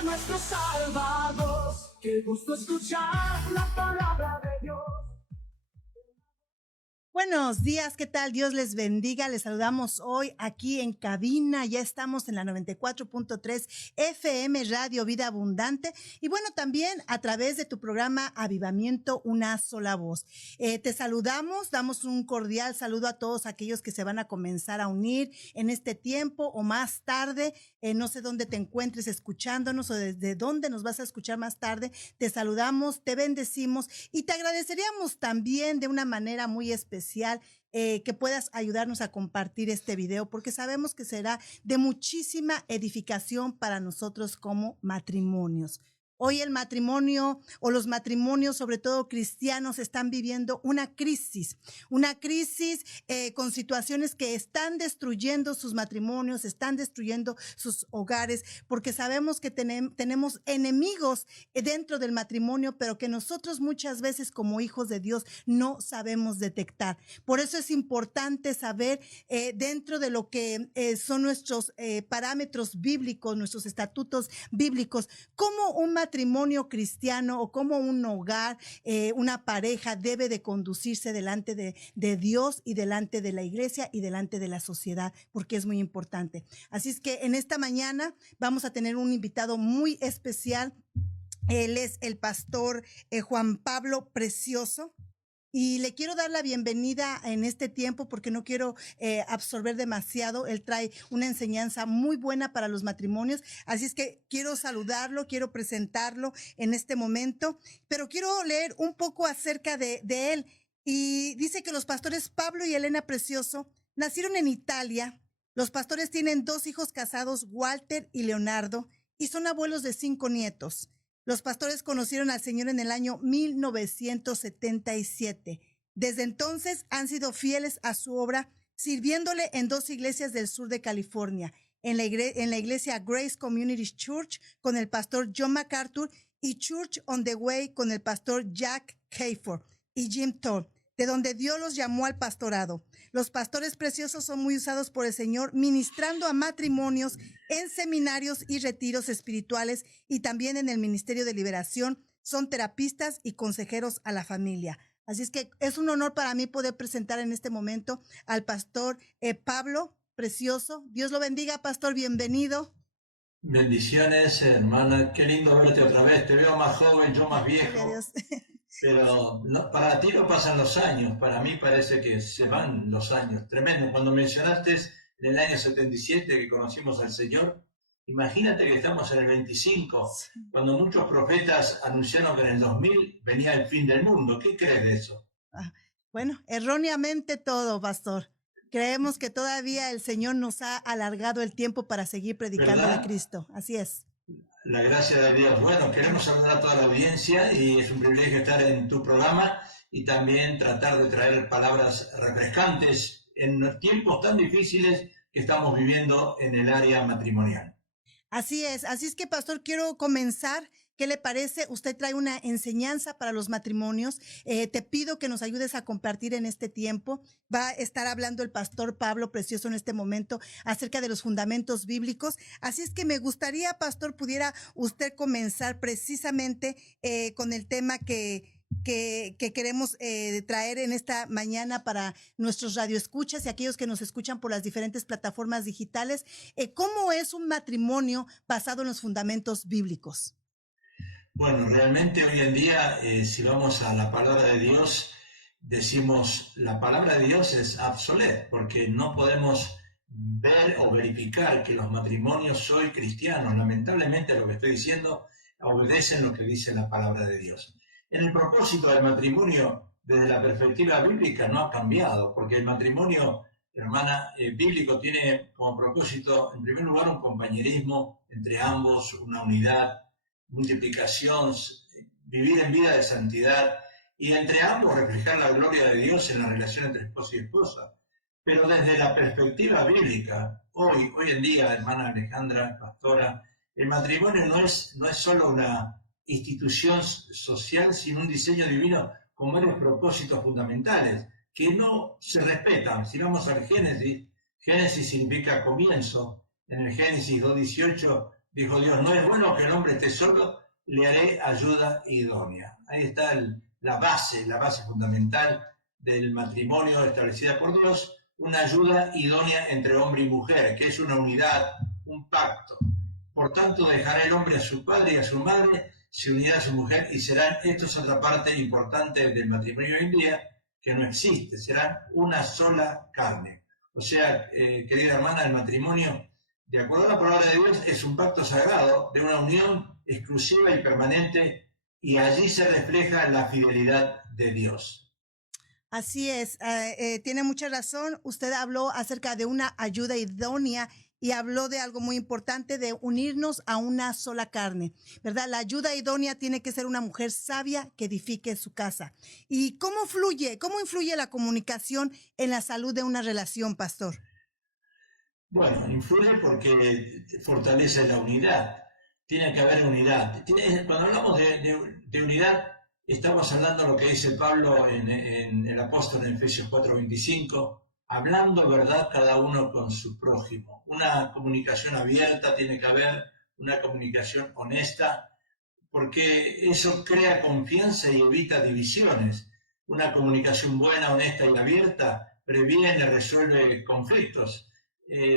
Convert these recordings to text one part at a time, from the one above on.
a nuestro Salvador. Qué gusto escuchar la palabra de Dios. Buenos días, ¿qué tal? Dios les bendiga. Les saludamos hoy aquí en cabina. Ya estamos en la 94.3 FM Radio Vida Abundante y bueno, también a través de tu programa Avivamiento Una Sola Voz. Te saludamos, damos un cordial saludo a todos aquellos que se van a comenzar a unir en este tiempo o más tarde. No sé dónde te encuentres escuchándonos o desde dónde nos vas a escuchar más tarde. Te saludamos, te bendecimos y te agradeceríamos también de una manera muy especial que puedas ayudarnos a compartir este video porque sabemos que será de muchísima edificación para nosotros como matrimonios. Hoy el matrimonio o los matrimonios, sobre todo cristianos, están viviendo una crisis con situaciones que están destruyendo sus matrimonios, están destruyendo sus hogares, porque sabemos que tenemos enemigos dentro del matrimonio, pero que nosotros muchas veces como hijos de Dios no sabemos detectar. Por eso es importante saber dentro de lo que son nuestros parámetros bíblicos, nuestros estatutos bíblicos, cómo un matrimonio cristiano o como un hogar, una pareja debe de conducirse delante de Dios y delante de la iglesia y delante de la sociedad, porque es muy importante. Así es que en esta mañana vamos a tener un invitado muy especial. Él es el pastor Juan Pablo Precioso. Y le quiero dar la bienvenida en este tiempo porque no quiero absorber demasiado. Él trae una enseñanza muy buena para los matrimonios. Así es que quiero saludarlo, quiero presentarlo en este momento, pero quiero leer un poco acerca de él. Y dice que los pastores Pablo y Elena Precioso nacieron en Italia. Los pastores tienen 2 hijos casados, Walter y Leonardo, y son abuelos de 5 nietos. Los pastores conocieron al Señor en el año 1977. Desde entonces han sido fieles a su obra, sirviéndole en 2 iglesias del sur de California, en la iglesia Grace Community Church con el pastor John MacArthur y Church on the Way con el pastor Jack Hayford y Jim Todd, de donde Dios los llamó al pastorado. Los pastores preciosos son muy usados por el Señor ministrando a matrimonios en seminarios y retiros espirituales y también en el Ministerio de Liberación. Son terapistas y consejeros a la familia. Así es que es un honor para mí poder presentar en este momento al pastor Pablo Precioso. Dios lo bendiga, pastor, bienvenido. Bendiciones, hermana. Qué lindo verte otra vez. Te veo más joven, yo más viejo. Adiós. Pero no, para ti no pasan los años, para mí parece que se van los años. Tremendo. Cuando mencionaste en el año 77 que conocimos al Señor, imagínate que estamos en el 25, cuando muchos profetas anunciaron que en el 2000 venía el fin del mundo. ¿Qué crees de eso? Bueno, erróneamente todo, pastor. Creemos que todavía el Señor nos ha alargado el tiempo para seguir predicando de Cristo. Así es. La gracia de Dios. Bueno, queremos saludar a toda la audiencia y es un privilegio estar en tu programa y también tratar de traer palabras refrescantes en los tiempos tan difíciles que estamos viviendo en el área matrimonial. Así es que, pastor, quiero comenzar. ¿Qué le parece? Usted trae una enseñanza para los matrimonios. Te pido que nos ayudes a compartir en este tiempo. Va a estar hablando el pastor Pablo Precioso en este momento acerca de los fundamentos bíblicos. Así es que me gustaría, pastor, pudiera usted comenzar precisamente con el tema que queremos traer en esta mañana para nuestros radioescuchas y aquellos que nos escuchan por las diferentes plataformas digitales. ¿Cómo es un matrimonio basado en los fundamentos bíblicos? Bueno, realmente hoy en día, si vamos a la palabra de Dios, decimos la palabra de Dios es obsoleta, porque no podemos ver o verificar que los matrimonios hoy cristianos, lamentablemente lo que estoy diciendo, obedecen lo que dice la palabra de Dios. En el propósito del matrimonio, desde la perspectiva bíblica, no ha cambiado, porque el matrimonio, hermana, bíblico tiene como propósito, en primer lugar, un compañerismo entre ambos, una unidad, multiplicación, vivir en vida de santidad y entre ambos reflejar la gloria de Dios en la relación entre esposo y esposa. Pero desde la perspectiva bíblica, hoy en día, hermana Alejandra, pastora, el matrimonio no es solo una institución social, sino un diseño divino con varios propósitos fundamentales que no se respetan. Si vamos al Génesis, Génesis significa comienzo. En el Génesis 2:18 Dijo Dios, no es bueno que el hombre esté solo, le haré ayuda idónea. Ahí está la base fundamental del matrimonio establecida por Dios, una ayuda idónea entre hombre y mujer, que es una unidad, un pacto. Por tanto, dejará el hombre a su padre y a su madre, se unirá a su mujer y serán, esto es otra parte importante del matrimonio hoy en día, que no existe, serán una sola carne. O sea, querida hermana, el matrimonio, de acuerdo a la palabra de Dios, es un pacto sagrado de una unión exclusiva y permanente, y allí se refleja la fidelidad de Dios. Así es, tiene mucha razón. Usted habló acerca de una ayuda idónea y habló de algo muy importante, de unirnos a una sola carne, ¿verdad? La ayuda idónea tiene que ser una mujer sabia que edifique su casa. ¿Y cómo influye la comunicación en la salud de una relación, pastor? Bueno, influye porque fortalece la unidad. Tiene que haber unidad. Cuando hablamos de unidad, estamos hablando de lo que dice Pablo en el apóstol en Efesios 4:25, hablando verdad cada uno con su prójimo. Una comunicación abierta tiene que haber, una comunicación honesta, porque eso crea confianza y evita divisiones. Una comunicación buena, honesta y abierta previene, resuelve conflictos.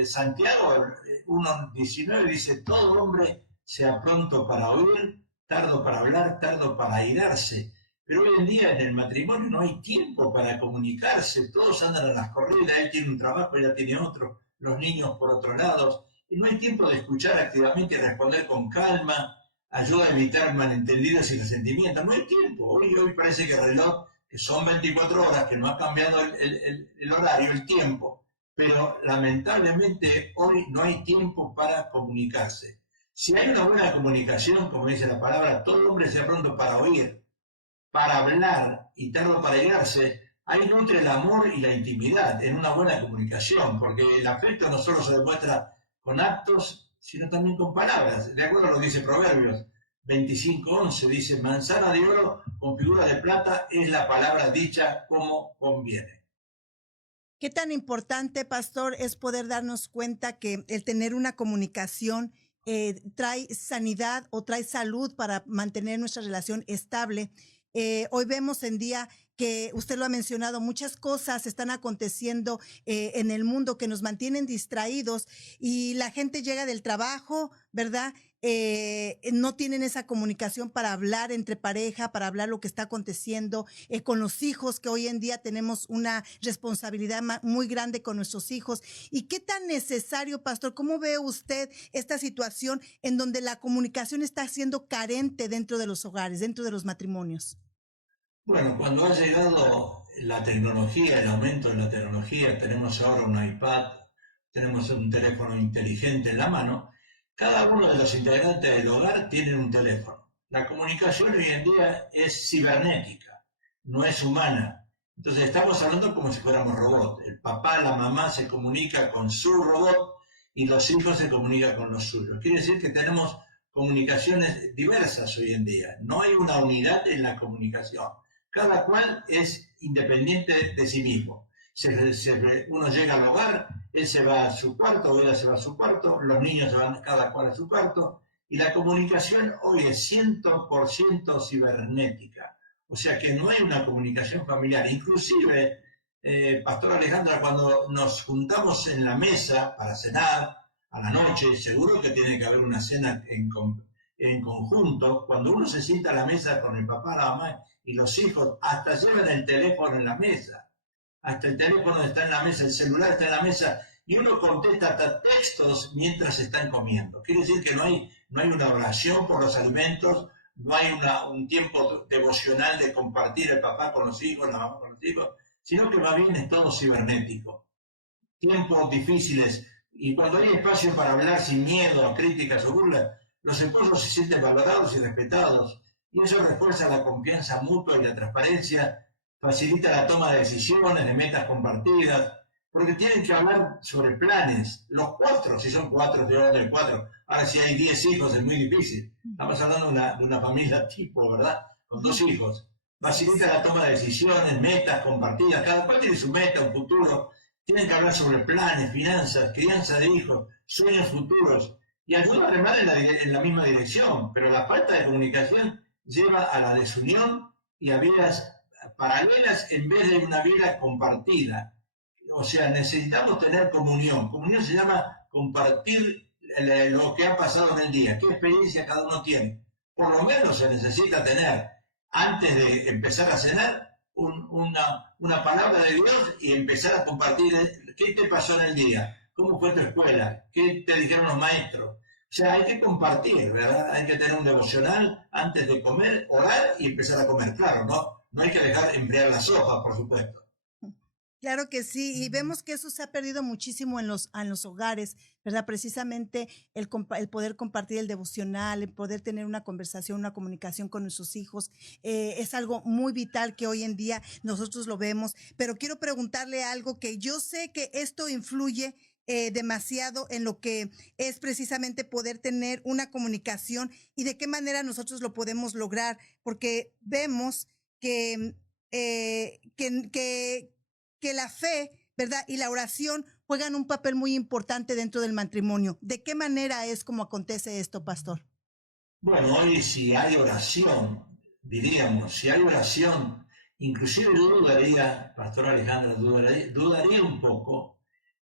Santiago 1:19 dice, todo hombre sea pronto para oír, tardo para hablar, tardo para airarse. Pero hoy en día en el matrimonio no hay tiempo para comunicarse, todos andan a las corridas, él tiene un trabajo, ella tiene otro, los niños por otro lado, y no hay tiempo de escuchar activamente y responder con calma, ayuda a evitar malentendidos y resentimientos, no hay tiempo. Hoy parece que el reloj, que son 24 horas, que no ha cambiado el horario, el tiempo, pero lamentablemente hoy no hay tiempo para comunicarse. Si hay una buena comunicación, como dice la palabra, todo hombre sea pronto para oír, para hablar y tardo para llegarse, ahí nutre el amor y la intimidad en una buena comunicación, porque el afecto no solo se demuestra con actos, sino también con palabras. De acuerdo a lo que dice Proverbios 25:11, dice, manzana de oro con figura de plata es la palabra dicha como conviene. ¿Qué tan importante, pastor, es poder darnos cuenta que el tener una comunicación trae sanidad o trae salud para mantener nuestra relación estable? Hoy vemos en día que usted lo ha mencionado, muchas cosas están aconteciendo en el mundo que nos mantienen distraídos y la gente llega del trabajo, ¿verdad? No tienen esa comunicación para hablar entre pareja, para hablar lo que está aconteciendo con los hijos, que hoy en día tenemos una responsabilidad muy grande con nuestros hijos. ¿Y qué tan necesario, pastor? ¿Cómo ve usted esta situación en donde la comunicación está siendo carente dentro de los hogares, dentro de los matrimonios? Bueno, cuando ha llegado la tecnología, el aumento de la tecnología, tenemos ahora un iPad, tenemos un teléfono inteligente en la mano, cada uno de los integrantes del hogar tiene un teléfono. La comunicación hoy en día es cibernética, no es humana. Entonces estamos hablando como si fuéramos robots. El papá, la mamá se comunica con su robot y los hijos se comunican con los suyos. Quiere decir que tenemos comunicaciones diversas hoy en día. No hay una unidad en la comunicación. Cada cual es independiente de sí mismo. Uno llega al hogar, él se va a su cuarto, ella se va a su cuarto, los niños se van cada cual a su cuarto, y la comunicación hoy es 100% cibernética. O sea que no hay una comunicación familiar. Inclusive, Pastor Alejandra, cuando nos juntamos en la mesa para cenar a la noche, seguro que tiene que haber una cena en conjunto. Cuando uno se sienta a la mesa con el papá, la mamá y los hijos, hasta llevan el teléfono en la mesa. Hasta el teléfono está en la mesa, el celular está en la mesa, y uno contesta hasta textos mientras están comiendo. Quiere decir que no hay una oración por los alimentos, no hay un tiempo devocional de compartir el papá con los hijos, la mamá con los hijos, sino que más bien es todo cibernético. Tiempos difíciles, y cuando hay espacio para hablar sin miedo a críticas o burlas, los esposos se sienten valorados y respetados, y eso refuerza la confianza mutua y la transparencia, facilita la toma de decisiones, de metas compartidas, porque tienen que hablar sobre planes, los 4, si son 4, estoy hablando de 4, ahora si hay 10 hijos es muy difícil, estamos hablando de una familia tipo, ¿verdad?, con 2 hijos, facilita la toma de decisiones, metas compartidas, cada cual tiene su meta, un futuro, tienen que hablar sobre planes, finanzas, crianza de hijos, sueños futuros, y ayuda a remar en la misma dirección, pero la falta de comunicación lleva a la desunión y a vidas paralelas en vez de una vida compartida. O sea, necesitamos tener comunión. Comunión se llama compartir lo que ha pasado en el día, qué experiencia cada uno tiene. Por lo menos se necesita tener, antes de empezar a cenar, una palabra de Dios y empezar a compartir qué te pasó en el día, cómo fue tu escuela, qué te dijeron los maestros. O sea, hay que compartir, ¿verdad? Hay que tener un devocional antes de comer, orar y empezar a comer. Claro, no hay que dejar enfriar la sopa, por supuesto. Claro que sí, y vemos que eso se ha perdido muchísimo en los hogares, ¿verdad? Precisamente el poder compartir el devocional, el poder tener una conversación, una comunicación con nuestros hijos, es algo muy vital que hoy en día nosotros lo vemos. Pero quiero preguntarle algo que yo sé que esto influye demasiado en lo que es precisamente poder tener una comunicación y de qué manera nosotros lo podemos lograr, porque vemos que, eh, que, que, que la fe, ¿verdad? Y la oración juegan un papel muy importante dentro del matrimonio. ¿De qué manera es como acontece esto, pastor? Bueno, hoy si hay oración, diríamos, si hay oración, inclusive yo dudaría, Pastor Alejandro, dudaría un poco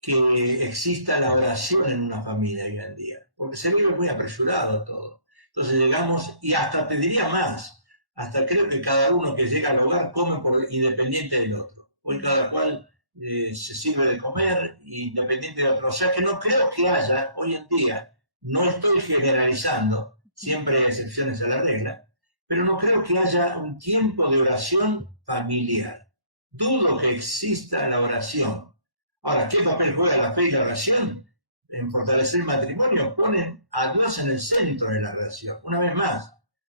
que exista la oración en una familia hoy en día, porque se vive muy apresurado todo. Entonces llegamos, y hasta te diría más, hasta creo que cada uno que llega al hogar come por independiente del otro. Hoy cada cual se sirve de comer independiente del otro. O sea que no creo que haya hoy en día, no estoy generalizando, siempre hay excepciones a la regla, pero no creo que haya un tiempo de oración familiar. Dudo que exista la oración. Ahora, ¿qué papel juega la fe y la oración? En fortalecer el matrimonio, ponen a Dios en el centro de la relación. Una vez más,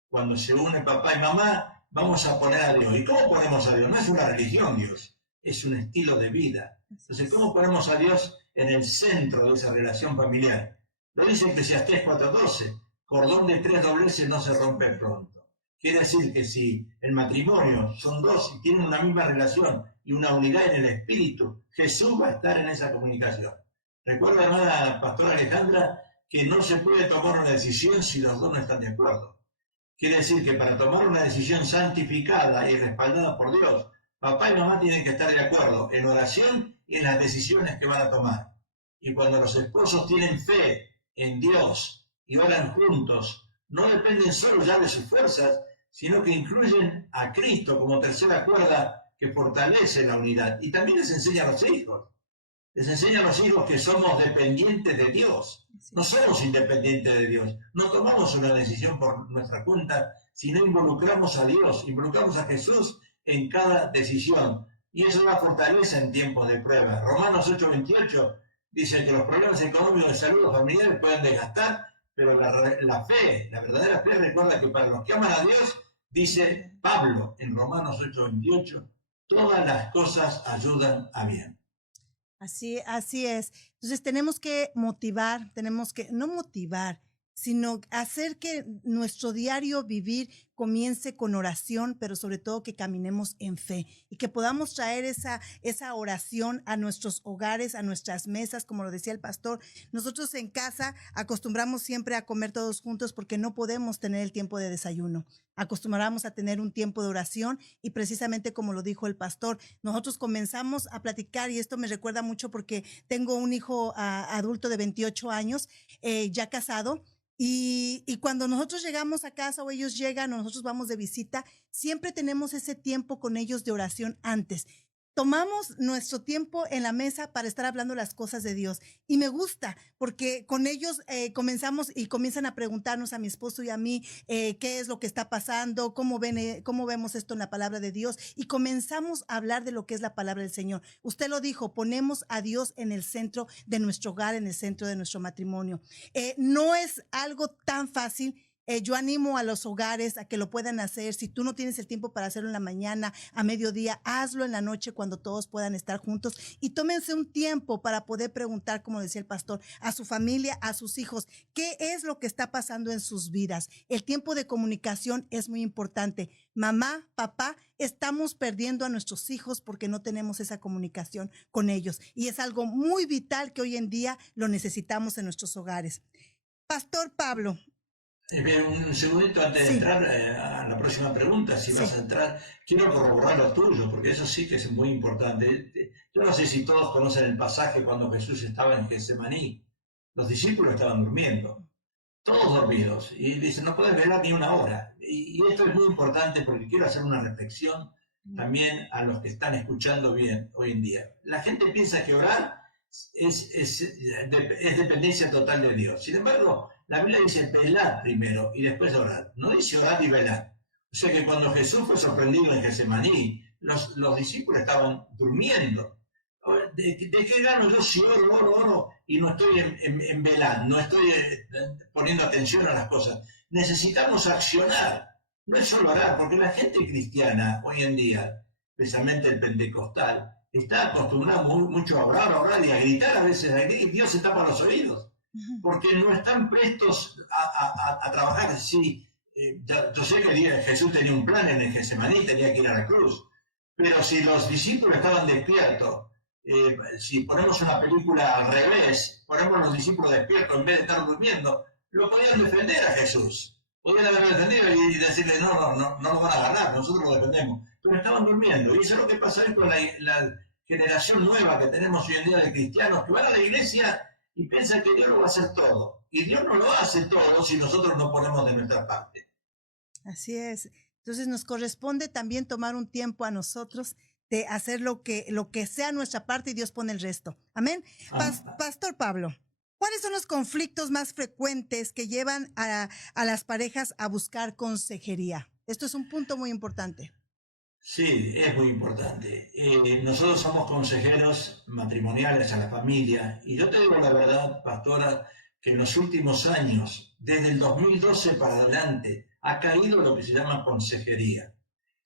cuando se une papá y mamá, vamos a poner a Dios. ¿Y cómo ponemos a Dios? No es una religión, Dios, es un estilo de vida. Entonces, ¿cómo ponemos a Dios en el centro de esa relación familiar? Lo dice Eclesiastés 4:12, cordón de tres dobleces no se rompe pronto. Quiere decir que si el matrimonio son dos y tienen una misma relación y una unidad en el espíritu, Jesús va a estar en esa comunicación. Recuerda, hermana Pastora Alejandra, que no se puede tomar una decisión si los dos no están de acuerdo. Quiere decir que para tomar una decisión santificada y respaldada por Dios, papá y mamá tienen que estar de acuerdo en oración y en las decisiones que van a tomar. Y cuando los esposos tienen fe en Dios y oran juntos, no dependen solo ya de sus fuerzas, sino que incluyen a Cristo como tercera cuerda que fortalece la unidad. Y también les enseña a los hijos. Les enseña a los hijos que somos dependientes de Dios. No somos independientes de Dios. No tomamos una decisión por nuestra cuenta, sino involucramos a Dios, involucramos a Jesús en cada decisión. Y eso da fortaleza en tiempos de prueba. Romanos 8:28 dice que los problemas económicos de salud familiares pueden desgastar, pero la fe, la verdadera fe, recuerda que para los que aman a Dios, dice Pablo en Romanos 8:28, todas las cosas ayudan a bien. Así es. Entonces tenemos que motivar, tenemos que, no motivar, sino hacer que nuestro diario vivir comience con oración, pero sobre todo que caminemos en fe y que podamos traer esa oración a nuestros hogares, a nuestras mesas, como lo decía el pastor. Nosotros en casa acostumbramos siempre a comer todos juntos porque no podemos tener el tiempo de desayuno. Acostumbramos a tener un tiempo de oración y precisamente como lo dijo el pastor, nosotros comenzamos a platicar y esto me recuerda mucho porque tengo un hijo adulto de 28 años, ya casado. Y cuando nosotros llegamos a casa o ellos llegan o nosotros vamos de visita, siempre tenemos ese tiempo con ellos de oración antes. Tomamos nuestro tiempo en la mesa para estar hablando las cosas de Dios. Y me gusta porque con ellos comenzamos y comienzan a preguntarnos a mi esposo y a mí qué es lo que está pasando, cómo vemos esto en la palabra de Dios. Y comenzamos a hablar de lo que es la palabra del Señor. Usted lo dijo, ponemos a Dios en el centro de nuestro hogar, en el centro de nuestro matrimonio. No es algo tan fácil. Yo animo a los hogares a que lo puedan hacer. Si tú no tienes el tiempo para hacerlo en la mañana, a mediodía, hazlo en la noche cuando todos puedan estar juntos y tómense un tiempo para poder preguntar, como decía el pastor, a su familia, a sus hijos, qué es lo que está pasando en sus vidas. El tiempo de comunicación es muy importante. Mamá, papá, estamos perdiendo a nuestros hijos porque no tenemos esa comunicación con ellos y es algo muy vital que hoy en día lo necesitamos en nuestros hogares. Pastor Pablo. Bien, un segundito antes de Sí, entrar a la próxima pregunta, si sí. vas a entrar, quiero corroborar lo tuyo, porque eso sí que es muy importante. Yo no sé si todos conocen el pasaje cuando Jesús estaba en Getsemaní. Los discípulos estaban durmiendo, todos dormidos, y dicen, no puedes velar ni una hora. Y esto es muy importante porque quiero hacer una reflexión también a los que están escuchando bien hoy en día. La gente piensa que orar es dependencia total de Dios. Sin embargo, la Biblia dice velar primero y después orar. No dice orar y velar. O sea que cuando Jesús fue sorprendido en Getsemaní, los discípulos estaban durmiendo. ¿De qué gano yo si oro y no estoy en velar, no estoy poniendo atención a las cosas? Necesitamos accionar, no es solo orar, porque la gente cristiana hoy en día, especialmente el pentecostal, está acostumbrado mucho a orar y a gritar a veces, y Dios se tapa los oídos, Ujú. porque no están prestos a trabajar. Sí, yo sé que Jesús tenía un plan en el Getsemaní, tenía que ir a la cruz, pero si los discípulos estaban despiertos, si ponemos una película al revés, ponemos a los discípulos despiertos en vez de estar durmiendo, lo podían defender a Jesús. Podían haberlo defendido y decirle, no lo van a ganar, nosotros lo defendemos. Pero estaban durmiendo. Y eso es lo que pasa hoy con la generación nueva que tenemos hoy en día de cristianos que van a la iglesia y piensan que Dios lo va a hacer todo. Y Dios no lo hace todo si nosotros no ponemos de nuestra parte. Así es. Entonces nos corresponde también tomar un tiempo a nosotros de hacer lo que sea nuestra parte y Dios pone el resto. Amén. Pastor Pablo, ¿cuáles son los conflictos más frecuentes que llevan a las parejas a buscar consejería? Esto es un punto muy importante. Sí, es muy importante. Nosotros somos consejeros matrimoniales a la familia y yo te digo la verdad, pastora, que en los últimos años, desde el 2012 para adelante, ha caído lo que se llama consejería.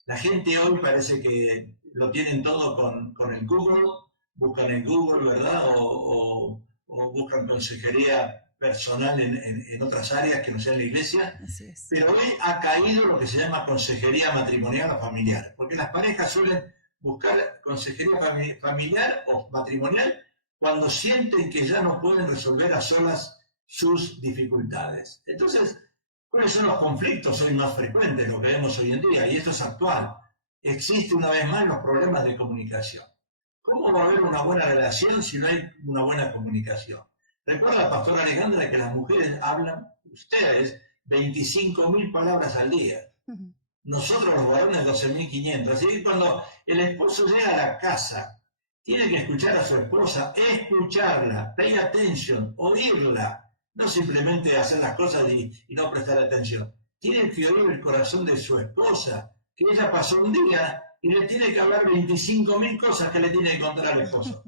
La gente hoy parece que lo tienen todo con el Google, buscan en Google, ¿verdad? O buscan consejería personal en otras áreas que no sean la iglesia. Así es. Pero hoy ha caído lo que se llama consejería matrimonial o familiar, porque las parejas suelen buscar consejería familiar o matrimonial cuando sienten que ya no pueden resolver a solas sus dificultades. Entonces, ¿cuáles son los conflictos hoy más frecuentes, lo que vemos hoy en día? Y esto es actual. Existe una vez más los problemas de comunicación. ¿Cómo va a haber una buena relación si no hay una buena comunicación? Recuerda, pastora Alejandra, que las mujeres hablan, ustedes, 25.000 palabras al día. Ujú. Nosotros los varones 12.500. Así que cuando el esposo llega a la casa, tiene que escuchar a su esposa, escucharla, pay attention, oírla, no simplemente hacer las cosas y no prestar atención. Tiene que oír el corazón de su esposa, que ella pasó un día y le tiene que hablar 25.000 cosas que le tiene que contar al esposo.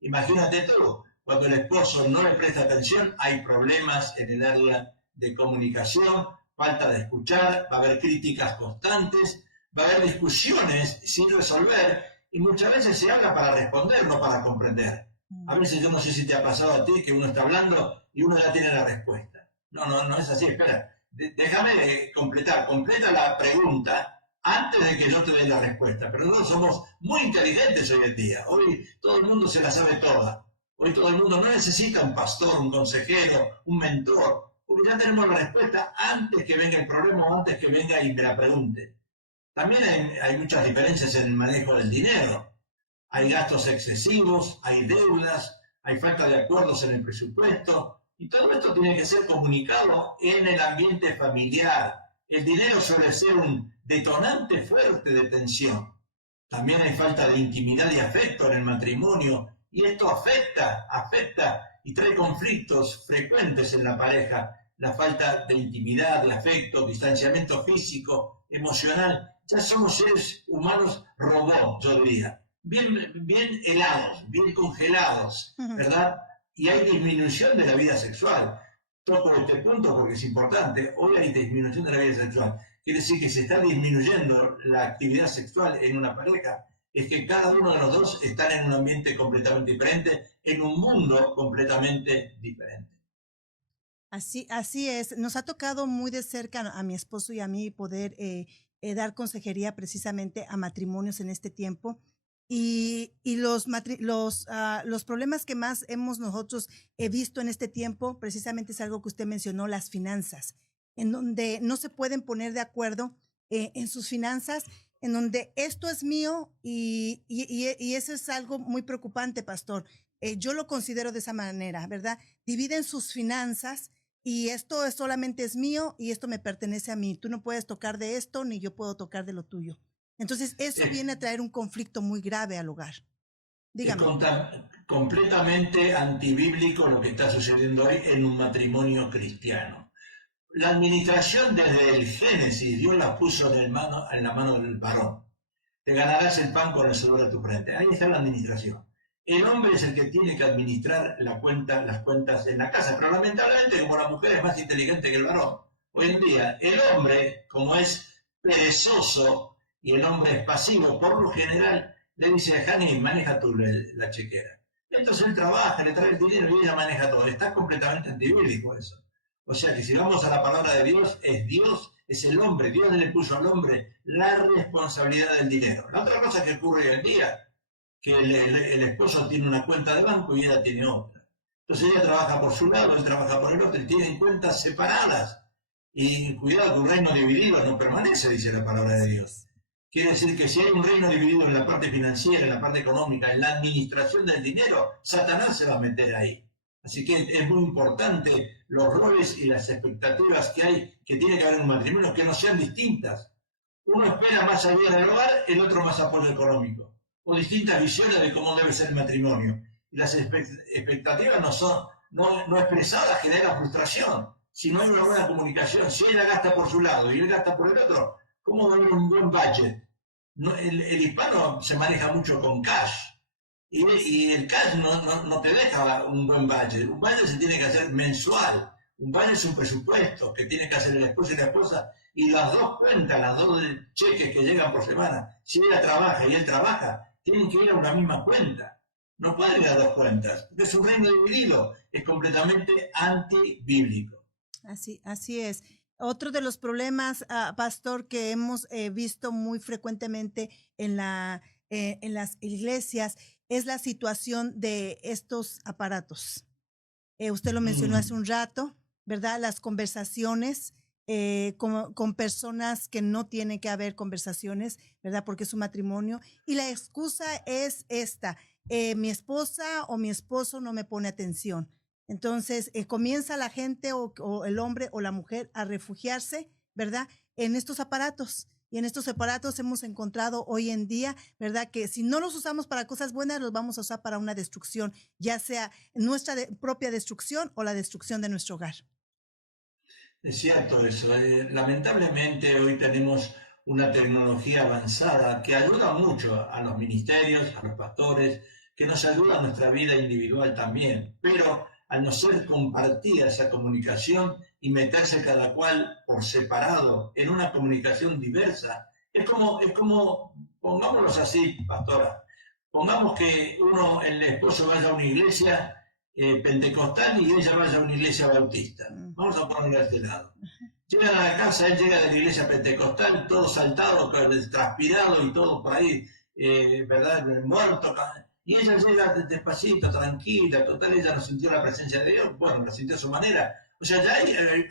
Imagínate tú, cuando el esposo no le presta atención, hay problemas en el área de comunicación, falta de escuchar, va a haber críticas constantes, va a haber discusiones sin resolver y muchas veces se habla para responder, no para comprender. A veces yo no sé si te ha pasado a ti que uno está hablando y uno ya tiene la respuesta. No es así, espera. Déjame completa la pregunta antes de que yo te dé la respuesta. Pero nosotros somos muy inteligentes hoy en día. Hoy todo el mundo se la sabe toda. Hoy todo el mundo no necesita un pastor, un consejero, un mentor, porque ya tenemos la respuesta antes que venga el problema o antes que venga y me la pregunte. También hay muchas diferencias en el manejo del dinero. Hay gastos excesivos, hay deudas, hay falta de acuerdos en el presupuesto, y todo esto tiene que ser comunicado en el ambiente familiar. El dinero suele ser un detonante fuerte de tensión. También hay falta de intimidad y afecto en el matrimonio, y esto afecta y trae conflictos frecuentes en la pareja. La falta de intimidad, de afecto, distanciamiento físico, emocional. Ya somos seres humanos robot, yo diría. Bien helados, bien congelados, Ujú. ¿verdad? Y hay disminución de la vida sexual. Toco este punto porque es importante. Hoy hay disminución de la vida sexual. Quiere decir que se está disminuyendo la actividad sexual en una pareja. Es que cada uno de los dos está en un ambiente completamente diferente, en un mundo completamente diferente. Así es. Nos ha tocado muy de cerca a mi esposo y a mí poder dar consejería precisamente a matrimonios en este tiempo. Y los problemas que más hemos nosotros visto en este tiempo, precisamente es algo que usted mencionó, las finanzas, en donde no se pueden poner de acuerdo en sus finanzas, en donde esto es mío y eso es algo muy preocupante, pastor. Yo lo considero de esa manera, ¿verdad? Dividen sus finanzas y esto solamente es mío y esto me pertenece a mí. Tú no puedes tocar de esto ni yo puedo tocar de lo tuyo. Entonces, eso viene a traer un conflicto muy grave al hogar. Es Dígame. completamente antibíblico lo que está sucediendo hoy en un matrimonio cristiano. La administración desde el Génesis, Dios la puso en la mano del varón. Te ganarás el pan con el sudor de tu frente. Ahí está la administración. El hombre es el que tiene que administrar las cuentas en la casa, pero lamentablemente como la mujer es más inteligente que el varón, hoy en día el hombre, como es perezoso y el hombre es pasivo, por lo general le dice a Hani, maneja tú la chequera. Entonces él trabaja, le trae el dinero y ella maneja todo. Está completamente antibíblico eso. O sea que si vamos a la palabra de Dios, es el hombre, Dios le puso al hombre la responsabilidad del dinero. La otra cosa que ocurre hoy en día, que el esposo tiene una cuenta de banco y ella tiene otra. Entonces ella trabaja por su lado, él trabaja por el otro y tienen cuentas separadas. Y cuidado que un reino dividido no permanece, dice la palabra de Dios. Quiere decir que si hay un reino dividido en la parte financiera, en la parte económica, en la administración del dinero, Satanás se va a meter ahí. Así que es muy importante los roles y las expectativas que tiene que haber en un matrimonio, que no sean distintas. Uno espera más ayuda del hogar, el otro más apoyo económico. O distintas visiones de cómo debe ser el matrimonio. Y las expectativas no expresadas generan frustración. Si no hay una buena comunicación, si ella gasta por su lado y él gasta por el otro, ¿cómo va a haber un buen budget? No, el hispano se maneja mucho con cash. Y el cash no te deja un buen budget. Un budget se tiene que hacer mensual. Un budget es un presupuesto que tiene que hacer el esposo y la esposa. Y las dos cuentas, las dos cheques que llegan por semana, si ella trabaja y él trabaja, tienen que ir a una misma cuenta. No pueden ir a dos cuentas. Es un reino dividido. Es completamente antibíblico. Así es. Otro de los problemas, pastor, que hemos visto muy frecuentemente en las iglesias es la situación de estos aparatos. Usted lo mencionó hace un rato, ¿verdad? Las conversaciones con personas que no tienen que haber conversaciones, ¿verdad? Porque es un matrimonio. Y la excusa es esta, mi esposa o mi esposo no me pone atención. Entonces comienza la gente o el hombre o la mujer a refugiarse, ¿verdad? En estos aparatos. Y en estos aparatos hemos encontrado hoy en día, ¿verdad? Que si no los usamos para cosas buenas, los vamos a usar para una destrucción, ya sea nuestra propia destrucción o la destrucción de nuestro hogar. Es cierto eso. Lamentablemente hoy tenemos una tecnología avanzada que ayuda mucho a los ministerios, a los pastores, que nos ayuda a nuestra vida individual también. Pero al no ser compartida esa comunicación y meterse cada cual por separado en una comunicación diversa, es como pongámoslo así, pastora, pongamos que el esposo vaya a una iglesia pentecostal y ella vaya a una iglesia bautista. Vamos a ponerlo a este lado. Llegan a la casa, él llega de la iglesia pentecostal, todo saltado, transpirado y todo por ahí, ¿verdad? Muerto. Y ella llega despacito, tranquila, total, ella no sintió la presencia de Dios, bueno, la sintió a su manera. O sea, ya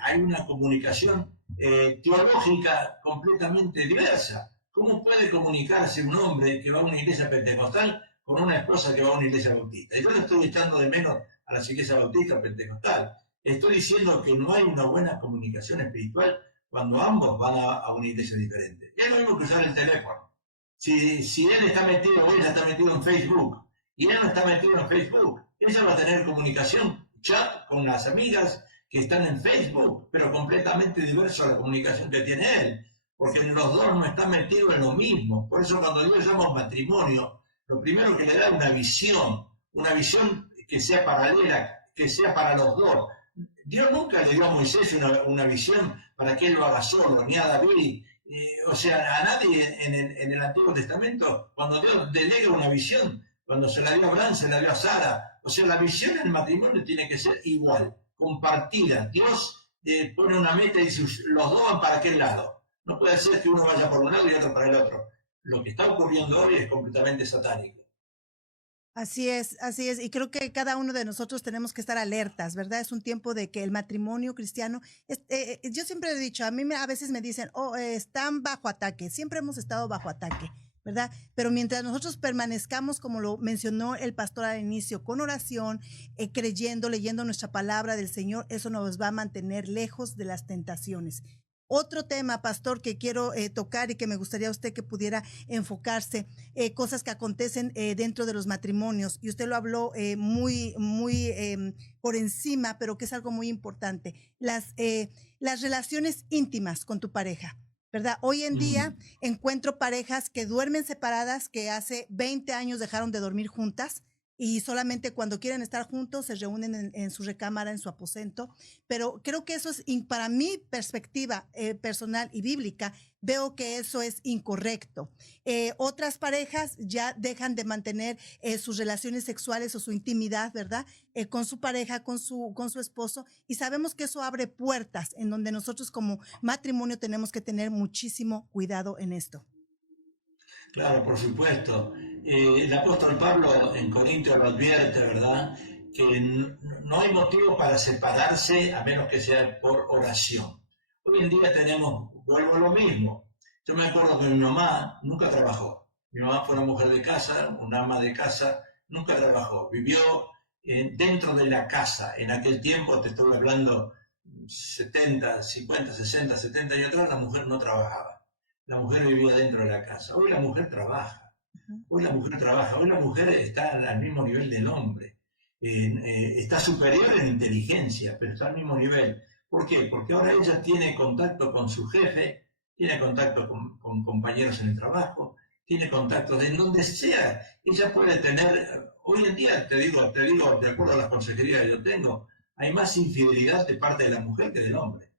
hay una comunicación teológica completamente diversa. ¿Cómo puede comunicarse un hombre que va a una iglesia pentecostal con una esposa que va a una iglesia bautista? Y yo no estoy echando de menos a las iglesias bautistas pentecostal. Estoy diciendo que no hay una buena comunicación espiritual cuando ambos van a una iglesia diferente. Es lo mismo que usar el teléfono. Si él está metido o ella está metido en Facebook y él no está metido en Facebook, ella va a tener comunicación, chat con las amigas que están en Facebook, pero completamente diverso a la comunicación que tiene él, porque los dos no están metidos en lo mismo. Por eso cuando Dios llama un matrimonio, lo primero que le da es una visión que sea paralela, que sea para los dos. Dios nunca le dio a Moisés una visión para que él lo haga solo, ni a David, o sea, a nadie en el Antiguo Testamento. Cuando Dios delega una visión, cuando se la dio a Abraham, se la dio a Sara. O sea, la visión en el matrimonio tiene que ser igual, compartida. Dios pone una meta y dice, los dos van para aquel lado. No puede ser que uno vaya por un lado y otro para el otro. lo que está ocurriendo hoy es completamente satánico. Así es, así es. Y creo que cada uno de nosotros tenemos que estar alertas, ¿verdad? Es un tiempo de que el matrimonio cristiano, yo siempre he dicho, a veces me dicen, están bajo ataque, siempre hemos estado bajo ataque, ¿verdad? Pero mientras nosotros permanezcamos, como lo mencionó el pastor al inicio, con oración, creyendo, leyendo nuestra palabra del Señor, eso nos va a mantener lejos de las tentaciones. Otro tema, pastor, que quiero tocar y que me gustaría a usted que pudiera enfocarse, cosas que acontecen dentro de los matrimonios, y usted lo habló muy por encima, pero que es algo muy importante, las relaciones íntimas con tu pareja, ¿verdad? Hoy en día encuentro parejas que duermen separadas, que hace 20 años dejaron de dormir juntas, y solamente cuando quieren estar juntos se reúnen en su recámara, en su aposento. Pero creo que eso es, para mi perspectiva personal y bíblica, veo que eso es incorrecto. Otras parejas ya dejan de mantener sus relaciones sexuales o su intimidad, ¿verdad? Con su pareja, con su esposo, y sabemos que eso abre puertas en donde nosotros como matrimonio tenemos que tener muchísimo cuidado en esto. Claro, por supuesto. El apóstol Pablo en Corintios lo advierte, ¿verdad? Que no hay motivo para separarse a menos que sea por oración. Hoy en día vuelvo a lo mismo. Yo me acuerdo que mi mamá nunca trabajó. Mi mamá fue una mujer de casa, una ama de casa, nunca trabajó. Vivió dentro de la casa. En aquel tiempo, te estoy hablando 70, 50, 60, 70 años atrás, la mujer no trabajaba. La mujer vivía dentro de la casa. Hoy la mujer trabaja. Hoy la mujer está al mismo nivel del hombre. Está superior en inteligencia, pero está al mismo nivel. ¿Por qué? Porque ahora ella tiene contacto con su jefe, tiene contacto con compañeros en el trabajo, tiene contactos en donde sea. Ella puede tener, hoy en día, te digo, de acuerdo a las consejerías que yo tengo, hay más infidelidad de parte de la mujer que del hombre.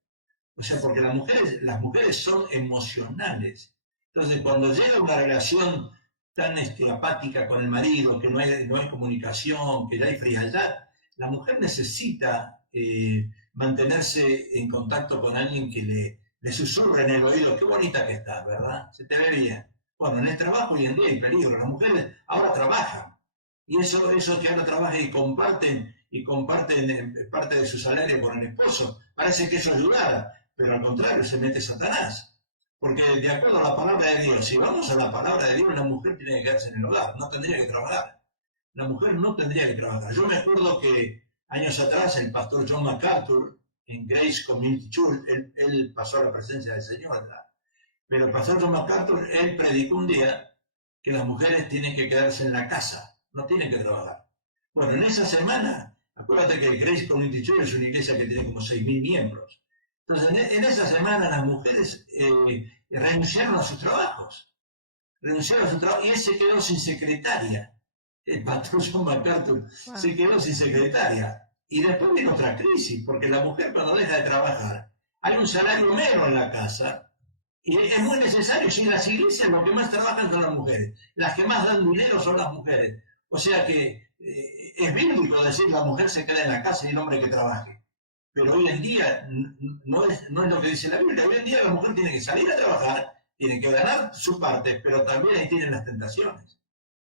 O sea, porque las mujeres son emocionales. Entonces, cuando llega una relación tan apática con el marido, que no hay comunicación, que ya hay frialdad, la mujer necesita mantenerse en contacto con alguien que le susurre en el oído, qué bonita que estás, ¿verdad? Se te ve bien. Bueno, en el trabajo hoy en día hay peligro. Las mujeres ahora trabajan. Y eso que ahora trabajan y comparten parte de su salario con el esposo, parece que eso es ayudar, pero al contrario, se mete Satanás. Porque de acuerdo a la palabra de Dios, si vamos a la palabra de Dios, la mujer tiene que quedarse en el hogar, no tendría que trabajar. La mujer no tendría que trabajar. Yo me acuerdo que años atrás el pastor John MacArthur, en Grace Community Church, él pasó a la presencia del Señor, ¿verdad? Pero el pastor John MacArthur, él predicó un día que las mujeres tienen que quedarse en la casa, no tienen que trabajar. Bueno, en esa semana, acuérdate que Grace Community Church es una iglesia que tiene como 6.000 miembros. Entonces, en esa semana las mujeres renunciaron a sus trabajos. Y él se quedó sin secretaria. El pastor John MacArthur se quedó sin secretaria. Y después vino otra crisis, porque la mujer cuando deja de trabajar, hay un salario menos en la casa, y es muy necesario. Si en las iglesias lo que más trabajan son las mujeres, las que más dan dinero son las mujeres. O sea que es bíblico decir la mujer se queda en la casa y el hombre que trabaje. Pero hoy en día no es lo que dice la Biblia. Hoy en día la mujer tiene que salir a trabajar, tiene que ganar su parte, pero también ahí tienen las tentaciones.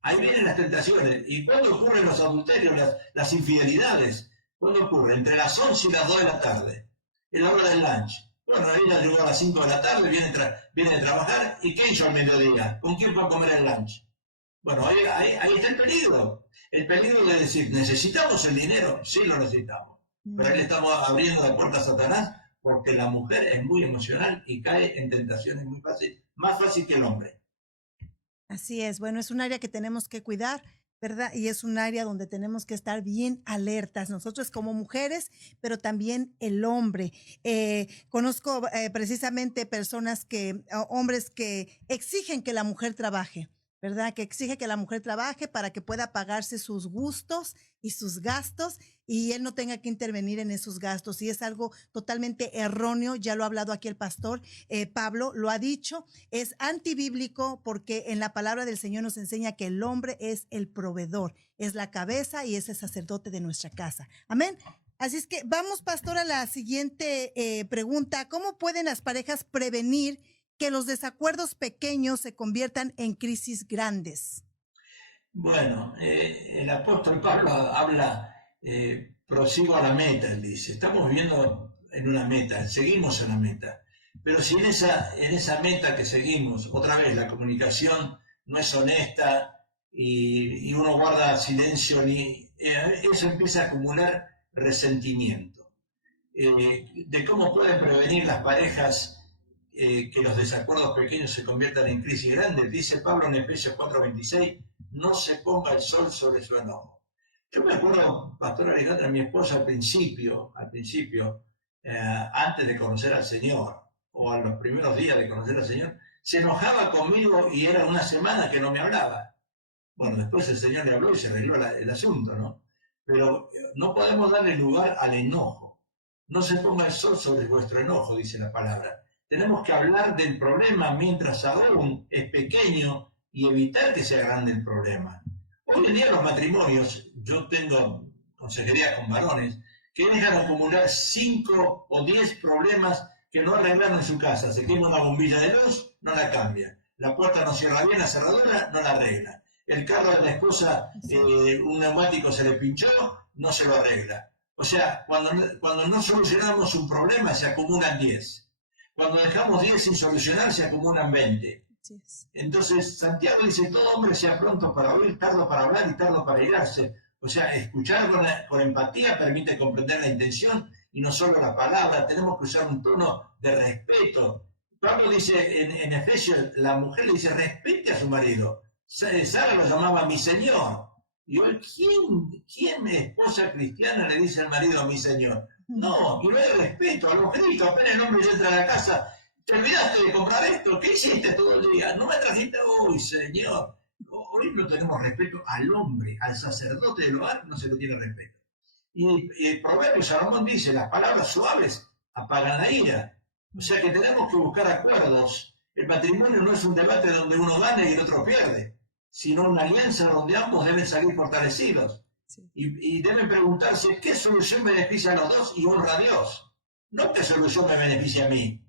Ahí vienen las tentaciones. ¿Y cuándo ocurren los adulterios, las infidelidades? ¿Cuándo ocurre? Entre las 11 y las 2 de la tarde, en la hora del lunch. Bueno, ella llegó a las 5 de la tarde, viene de trabajar, ¿y qué hizo al mediodía? ¿Con quién fue a comer el lunch? Bueno, ahí está el peligro. El peligro de decir, ¿necesitamos el dinero? Sí, lo necesitamos. Pero ahí le estamos abriendo la puerta a Satanás, porque la mujer es muy emocional y cae en tentaciones muy fácil, más fácil que el hombre. Así es, bueno, es un área que tenemos que cuidar, ¿verdad? Y es un área donde tenemos que estar bien alertas, nosotros como mujeres, pero también el hombre. Conozco precisamente hombres que exigen que la mujer trabaje, ¿verdad? Que exige que la mujer trabaje para que pueda pagarse sus gustos y sus gastos y él no tenga que intervenir en esos gastos. Y es algo totalmente erróneo, ya lo ha hablado aquí el pastor Pablo, lo ha dicho, es antibíblico porque en la palabra del Señor nos enseña que el hombre es el proveedor, es la cabeza y es el sacerdote de nuestra casa. Amén. Así es que vamos, pastor, a la siguiente pregunta. ¿Cómo pueden las parejas prevenir que los desacuerdos pequeños se conviertan en crisis grandes? Bueno, el apóstol Pablo habla, prosigo a la meta, él dice, estamos viviendo en una meta, seguimos en la meta, pero si en esa meta que seguimos, otra vez la comunicación no es honesta y uno guarda silencio, eso empieza a acumular resentimiento. De cómo pueden prevenir las parejas que los desacuerdos pequeños se conviertan en crisis grandes, dice Pablo en Efesios 4:26, no se ponga el sol sobre su enojo. Yo me acuerdo, Pastor Alejandra, mi esposa al principio, antes de conocer al Señor, o a los primeros días de conocer al Señor, se enojaba conmigo y era una semana que no me hablaba. Bueno, después el Señor le habló y se arregló el asunto, ¿no? Pero no podemos darle lugar al enojo. No se ponga el sol sobre vuestro enojo, dice la palabra. Tenemos que hablar del problema mientras aún es pequeño y evitar que sea grande el problema. Hoy en día los matrimonios, yo tengo consejería con varones, que dejan acumular 5 o 10 problemas que no arreglaron en su casa. Se quema una bombilla de luz, no la cambia. La puerta no cierra bien, la cerradura, no la arregla. El carro de la esposa, un neumático se le pinchó, no se lo arregla. O sea, cuando no solucionamos un problema, se acumulan 10. Cuando dejamos 10 sin solucionar, se acumulan 20. Entonces, Santiago dice, todo hombre sea pronto para oír, tardo para hablar y tardo para irarse. O sea, escuchar con empatía permite comprender la intención y no solo la palabra. Tenemos que usar un tono de respeto. Pablo dice en Efesios, la mujer le dice, respete a su marido. Sara lo llamaba mi señor. Y hoy, ¿quién esposa cristiana le dice al marido mi señor? No, y no hay respeto al mujerito. Apenas el hombre entra a la casa, ¿te olvidaste de comprar esto? ¿Qué hiciste todo el día? No me trajiste hoy, señor. Hoy no tenemos respeto al hombre, al sacerdote del hogar no se le tiene respeto. Y el proverbio Salomón dice, las palabras suaves apagan la ira. O sea que tenemos que buscar acuerdos. El matrimonio no es un debate donde uno gana y el otro pierde, sino una alianza donde ambos deben salir fortalecidos. Sí. Y deben preguntarse qué solución beneficia a los dos y honra a Dios. No qué solución me beneficia a mí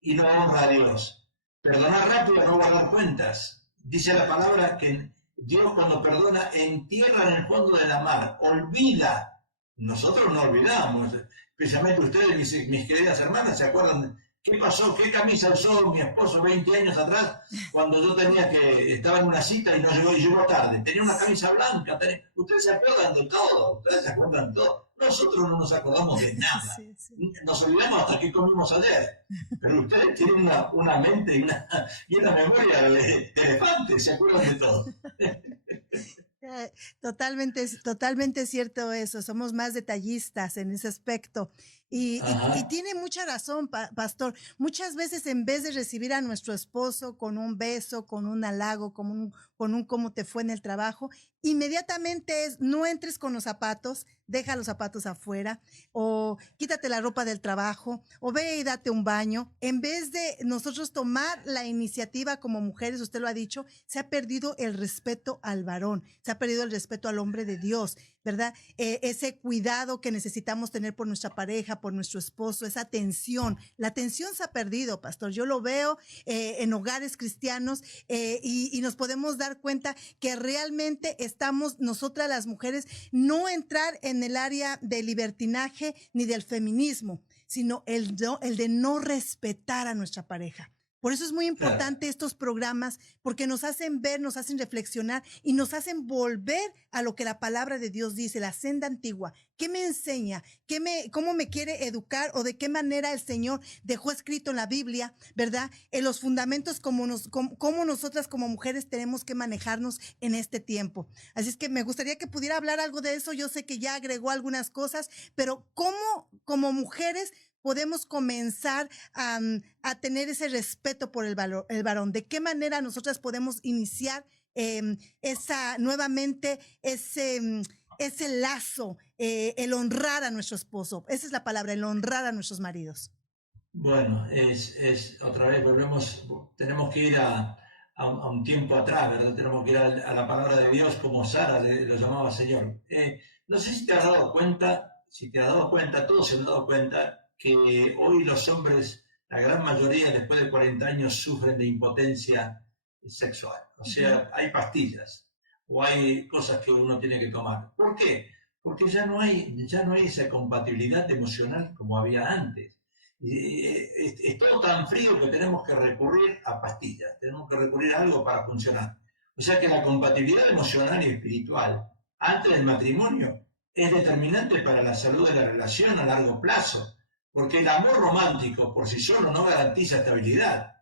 y no honra a Dios. Perdonar rápido, no guardar cuentas. Dice la palabra que Dios cuando perdona entierra en el fondo de la mar, olvida. Nosotros no olvidamos, especialmente ustedes, mis queridas hermanas, ¿se acuerdan? ¿Qué pasó? ¿Qué camisa usó mi esposo 20 años atrás cuando yo estaba en una cita y no llegó, y llegó tarde? Tenía una camisa blanca. Ustedes se acuerdan de todo, ustedes se acuerdan de todo. Nosotros no nos acordamos de nada. Nos olvidamos hasta qué comimos ayer. Pero ustedes tienen una mente y una memoria de elefante, se acuerdan de todo. Totalmente cierto eso, somos más detallistas en ese aspecto. Y tiene mucha razón, pastor. Muchas veces en vez de recibir a nuestro esposo con un beso, con un halago, con un cómo te fue en el trabajo, inmediatamente es no entres con los zapatos, deja los zapatos afuera, o quítate la ropa del trabajo, o ve y date un baño. En vez de nosotros tomar la iniciativa como mujeres, usted lo ha dicho, se ha perdido el respeto al varón, se ha perdido el respeto al hombre de Dios, ¿verdad? Ese cuidado que necesitamos tener por nuestra pareja, por nuestro esposo, esa atención. La atención se ha perdido, pastor. Yo lo veo en hogares cristianos y nos podemos dar cuenta que realmente estamos, nosotras las mujeres, no entrar en el área del libertinaje ni del feminismo, sino el de no respetar a nuestra pareja. Por eso es muy importante estos programas, porque nos hacen ver, nos hacen reflexionar y nos hacen volver a lo que la palabra de Dios dice, la senda antigua. ¿Qué me enseña? ¿Cómo me quiere educar? ¿O de qué manera el Señor dejó escrito en la Biblia, verdad? En los fundamentos, cómo nosotras como mujeres tenemos que manejarnos en este tiempo. Así es que me gustaría que pudiera hablar algo de eso. Yo sé que ya agregó algunas cosas, pero ¿cómo como mujeres podemos comenzar a tener ese respeto por el varón? ¿De qué manera nosotras podemos iniciar nuevamente ese lazo, el honrar a nuestro esposo? Esa es la palabra, el honrar a nuestros maridos. Bueno, otra vez tenemos que ir a un tiempo atrás, ¿verdad? Tenemos que ir a la palabra de Dios como Sara lo llamaba Señor. No sé si te has dado cuenta, todos se han dado cuenta, que hoy los hombres la gran mayoría después de 40 años sufren de impotencia sexual. O sea, hay pastillas o hay cosas que uno tiene que tomar. ¿Por qué? Porque ya no hay esa compatibilidad emocional como había antes. Es todo tan frío que tenemos que recurrir a pastillas, tenemos que recurrir a algo para funcionar. O sea que la compatibilidad emocional y espiritual antes del matrimonio es determinante para la salud de la relación a largo plazo, porque el amor romántico por sí solo no garantiza estabilidad.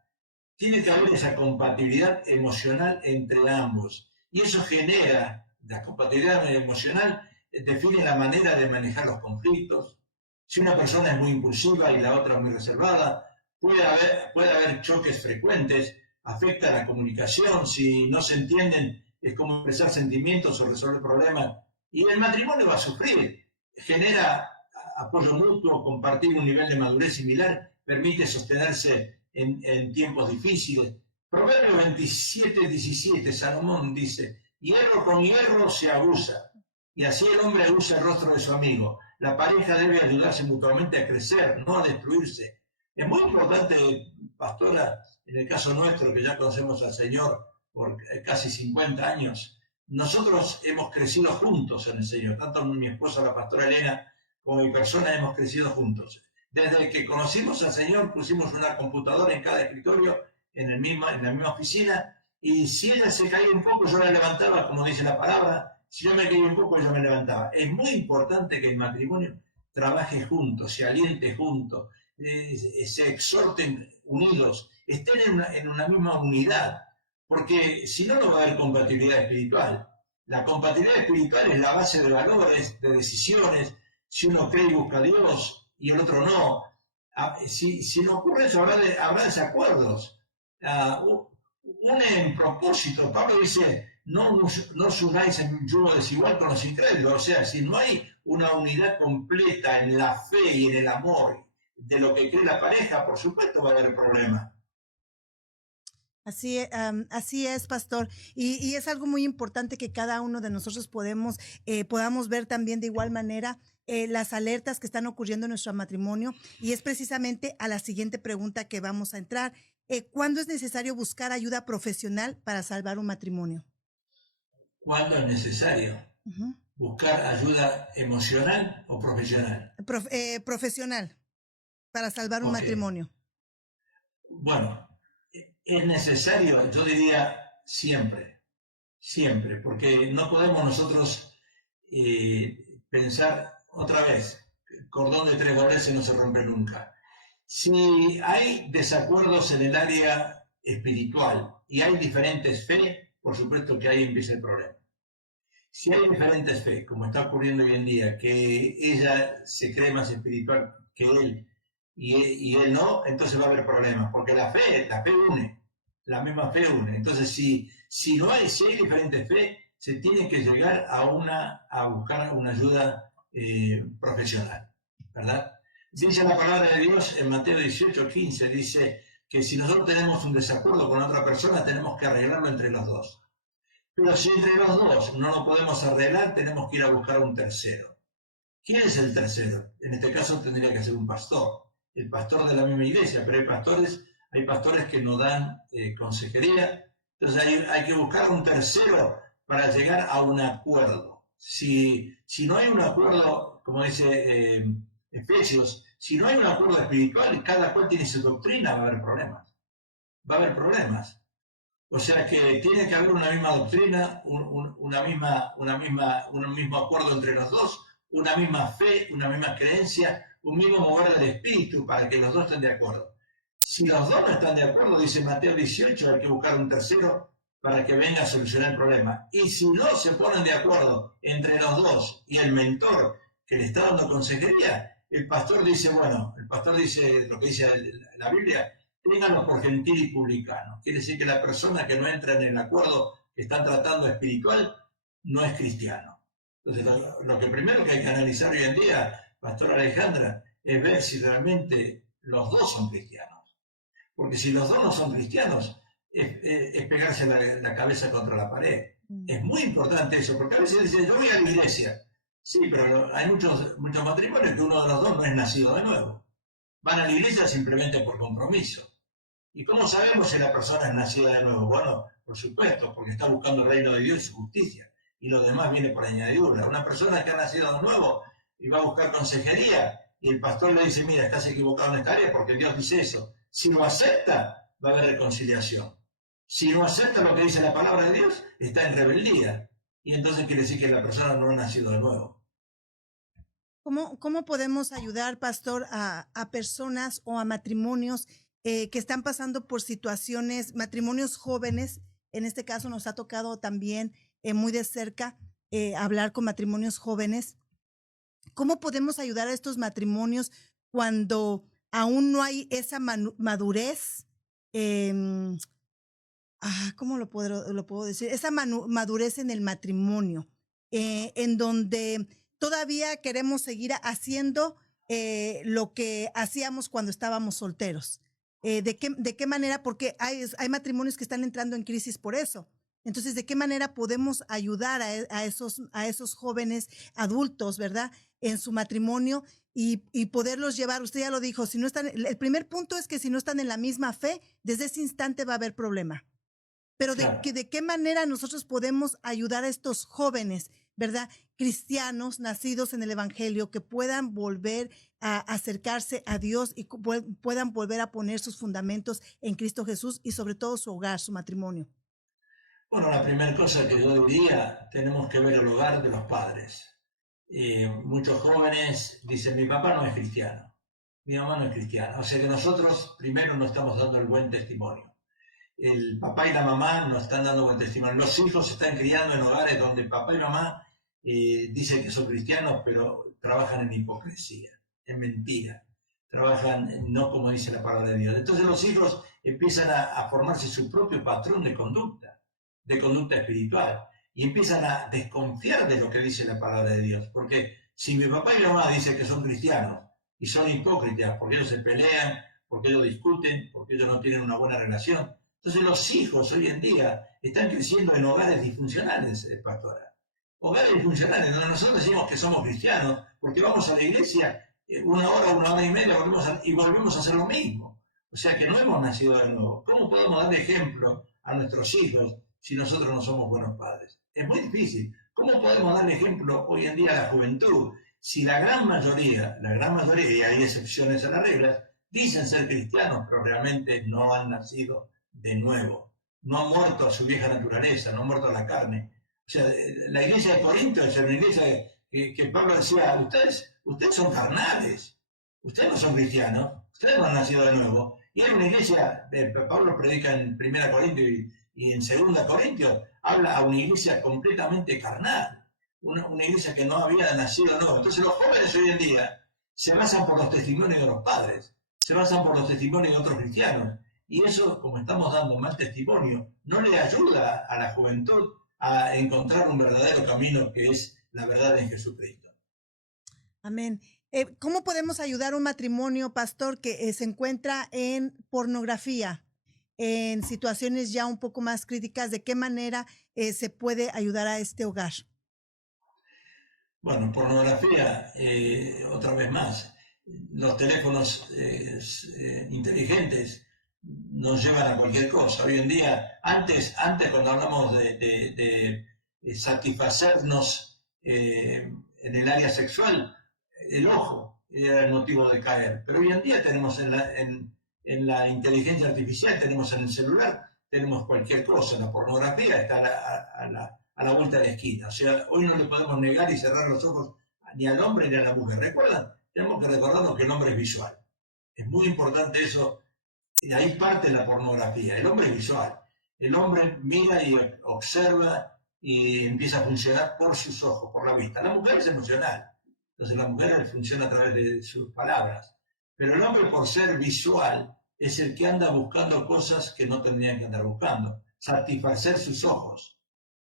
Tiene que haber esa compatibilidad emocional entre ambos. Y eso genera, la compatibilidad emocional define la manera de manejar los conflictos. Si una persona es muy impulsiva y la otra muy reservada, puede haber choques frecuentes, afecta la comunicación, si no se entienden es como expresar sentimientos o resolver problemas. Y el matrimonio va a sufrir, genera apoyo mutuo, compartir un nivel de madurez similar, permite sostenerse en tiempos difíciles. Proverbio 27:17, Salomón dice, hierro con hierro se abusa, y así el hombre abusa el rostro de su amigo. La pareja debe ayudarse mutuamente a crecer, no a destruirse. Es muy importante, pastora, en el caso nuestro, que ya conocemos al Señor por casi 50 años, nosotros hemos crecido juntos en el Señor, tanto mi esposa, la pastora Elena, como mi persona hemos crecido juntos. Desde que conocimos al Señor pusimos una computadora en cada escritorio, en la misma oficina, y si ella se caía un poco, yo la levantaba, como dice la palabra. Si yo me caía un poco, ella me levantaba. Es muy importante que el matrimonio trabaje juntos, se aliente juntos, se exhorten unidos, estén en una misma unidad, porque si no, no va a haber compatibilidad espiritual. La compatibilidad espiritual es la base de valores, de decisiones. Si uno cree y busca a Dios y el otro no, si no ocurre eso, habrá desacuerdos. En propósito, Pablo dice, no os unáis en yugo desigual con los incrédulos. O sea, si no hay una unidad completa en la fe y en el amor de lo que cree la pareja, por supuesto va a haber problemas. Así es, pastor. Y es algo muy importante que cada uno de nosotros podamos ver también de igual manera las alertas que están ocurriendo en nuestro matrimonio. Y es precisamente a la siguiente pregunta que vamos a entrar. ¿Cuándo es necesario buscar ayuda profesional para salvar un matrimonio? ¿Cuándo es necesario? Uh-huh. ¿Buscar ayuda emocional o profesional? Profesional, para salvar un matrimonio. Bueno, es necesario, yo diría siempre, porque no podemos nosotros pensar otra vez, cordón de tres dobleces no se rompe nunca. Si hay desacuerdos en el área espiritual y hay diferentes fe, por supuesto que ahí empieza el problema. Si hay diferentes fe, como está ocurriendo hoy en día, que ella se cree más espiritual que él y él no, entonces va a haber problemas, porque la fe une, la misma fe une. Entonces, si hay diferentes fe, se tiene que llegar a buscar una ayuda profesional, ¿verdad? Dice la palabra de Dios en Mateo 18:15, dice que si nosotros tenemos un desacuerdo con otra persona, tenemos que arreglarlo entre los dos. Pero si entre los dos no lo podemos arreglar, tenemos que ir a buscar un tercero. ¿Quién es el tercero? En este caso tendría que ser un pastor, el pastor de la misma iglesia, pero hay pastores que no dan consejería. Entonces hay que buscar un tercero para llegar a un acuerdo. Si no hay un acuerdo, como dice Efesios, si no hay un acuerdo espiritual, cada cual tiene su doctrina, va a haber problemas. O sea que tiene que haber una misma doctrina, un mismo acuerdo entre los dos, una misma fe, una misma creencia, un mismo mover del espíritu para que los dos estén de acuerdo. Si los dos no están de acuerdo, dice Mateo 18, hay que buscar un tercero para que venga a solucionar el problema. Y si no se ponen de acuerdo entre los dos y el mentor que le está dando consejería, el pastor dice lo que dice la Biblia, ténganlo por gentil y publicano. Quiere decir que la persona que no entra en el acuerdo que están tratando espiritual no es cristiano. Entonces, lo que primero que hay que analizar hoy en día, pastora Alejandra, es ver si realmente los dos son cristianos. Porque si los dos no son cristianos, es pegarse la cabeza contra la pared. Es muy importante eso, porque a veces dicen, yo voy a la iglesia. Sí, pero hay muchos matrimonios que uno de los dos no es nacido de nuevo. van a la iglesia simplemente por compromiso. ¿Y cómo sabemos si la persona es nacida de nuevo? Bueno, por supuesto, porque está buscando el reino de Dios y su justicia. Y lo demás viene por añadidura. Una persona que ha nacido de nuevo y va a buscar consejería, y el pastor le dice, mira, estás equivocado en esta área porque Dios dice eso. Si lo acepta, va a haber reconciliación. Si no acepta lo que dice la palabra de Dios, está en rebeldía. Y entonces quiere decir que la persona no ha nacido de nuevo. ¿Cómo podemos ayudar, pastor, a personas o a matrimonios que están pasando por situaciones, matrimonios jóvenes? En este caso nos ha tocado también muy de cerca hablar con matrimonios jóvenes. ¿Cómo podemos ayudar a estos matrimonios cuando aún no hay esa madurez? ¿Cómo lo puedo decir? Esa madurez en el matrimonio, en donde todavía queremos seguir haciendo lo que hacíamos cuando estábamos solteros. ¿De qué manera? Porque hay matrimonios que están entrando en crisis por eso. Entonces, ¿de qué manera podemos ayudar a esos jóvenes adultos, verdad, en su matrimonio y poderlos llevar? Usted ya lo dijo, si no están, el primer punto es que si no están en la misma fe, desde ese instante va a haber problema. Pero Claro. ¿de qué manera nosotros podemos ayudar a estos jóvenes, verdad, cristianos nacidos en el Evangelio, que puedan volver a acercarse a Dios y puedan volver a poner sus fundamentos en Cristo Jesús y sobre todo su hogar, su matrimonio? Bueno, la primera cosa que yo diría, tenemos que ver el hogar de los padres. Muchos jóvenes dicen, mi papá no es cristiano, mi mamá no es cristiana. O sea que nosotros primero no estamos dando el buen testimonio. El papá y la mamá no están dando buen testimonio. Los hijos se están criando en hogares donde papá y mamá dicen que son cristianos, pero trabajan en hipocresía, en mentira. Trabajan no como dice la palabra de Dios. Entonces los hijos empiezan a formarse su propio patrón de conducta espiritual, y empiezan a desconfiar de lo que dice la palabra de Dios. Porque si mi papá y mi mamá dicen que son cristianos y son hipócritas, porque ellos se pelean, porque ellos discuten, porque ellos no tienen una buena relación, entonces los hijos hoy en día están creciendo en hogares disfuncionales, pastora. Hogares disfuncionales, donde nosotros decimos que somos cristianos, porque vamos a la iglesia una hora y media y volvemos a hacer lo mismo. O sea que no hemos nacido de nuevo. ¿Cómo podemos dar ejemplo a nuestros hijos si nosotros no somos buenos padres? Es muy difícil. ¿Cómo podemos dar ejemplo hoy en día a la juventud si la gran mayoría, y hay excepciones a las reglas, dicen ser cristianos, pero realmente no han nacido de nuevo? No han muerto a su vieja naturaleza, no han muerto a la carne. O sea, la iglesia de Corinto es una iglesia que Pablo decía, ustedes son carnales, ustedes no son cristianos, ustedes no han nacido de nuevo. Y hay una iglesia, Pablo predica en 1 Corintios y en 2 Corintios, habla a una iglesia completamente carnal, una iglesia que no había nacido de nuevo. Entonces los jóvenes hoy en día se basan por los testimonios de los padres, se basan por los testimonios de otros cristianos, y eso, como estamos dando mal testimonio, no le ayuda a la juventud a encontrar un verdadero camino que es la verdad en Jesucristo. Amén. ¿Cómo podemos ayudar a un matrimonio, pastor, que se encuentra en pornografía, en situaciones ya un poco más críticas? ¿De qué manera se puede ayudar a este hogar? Bueno, pornografía, otra vez más, los teléfonos inteligentes nos llevan a cualquier cosa. Hoy en día, antes cuando hablamos de satisfacernos en el área sexual, el ojo era el motivo de caer. Pero hoy en día tenemos en la inteligencia artificial, tenemos en el celular, tenemos cualquier cosa. La pornografía está a la vuelta de la esquina. O sea, hoy no le podemos negar y cerrar los ojos ni al hombre ni a la mujer. ¿Recuerdan? Tenemos que recordarnos que el hombre es visual. Es muy importante eso. Y ahí parte la pornografía. El hombre es visual. El hombre mira y observa y empieza a funcionar por sus ojos, por la vista. La mujer es emocional. Entonces la mujer funciona a través de sus palabras. Pero el hombre, por ser visual, es el que anda buscando cosas que no tendrían que andar buscando. Satisfacer sus ojos.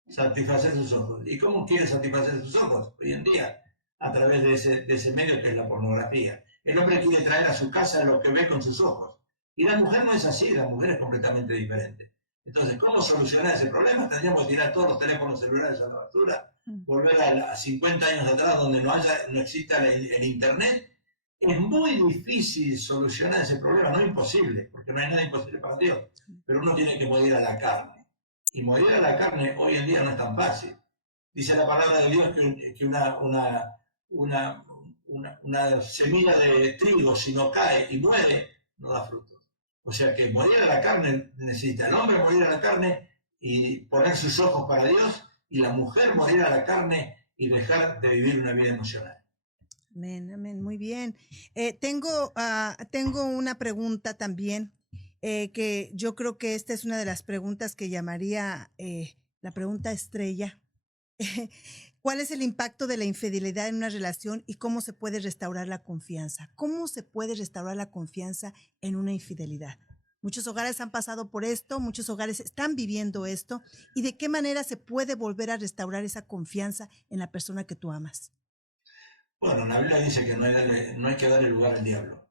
Satisfacer sus ojos. ¿Y cómo quiere satisfacer sus ojos? Hoy en día, a través de ese medio que es la pornografía. El hombre quiere traer a su casa lo que ve con sus ojos. Y la mujer no es así, la mujer es completamente diferente. Entonces, ¿cómo solucionar ese problema? Tendríamos que tirar todos los teléfonos celulares a la basura, volver a 50 años atrás donde no exista el internet, Es muy difícil solucionar ese problema, no es imposible, porque no hay nada imposible para Dios, pero uno tiene que morir a la carne. Y morir a la carne hoy en día no es tan fácil. Dice la palabra de Dios que una semilla de trigo, si no cae y muere, no da frutos. O sea que morir a la carne necesita el hombre morir a la carne y poner sus ojos para Dios, y la mujer morir a la carne y dejar de vivir una vida emocional. Amén, amén, muy bien. Tengo una pregunta también, que yo creo que esta es una de las preguntas que llamaría la pregunta estrella. ¿Cuál es el impacto de la infidelidad en una relación y cómo se puede restaurar la confianza? ¿Cómo se puede restaurar la confianza en una infidelidad? Muchos hogares han pasado por esto, muchos hogares están viviendo esto. ¿Y de qué manera se puede volver a restaurar esa confianza en la persona que tú amas? Bueno, la Biblia dice que no hay que darle lugar al diablo.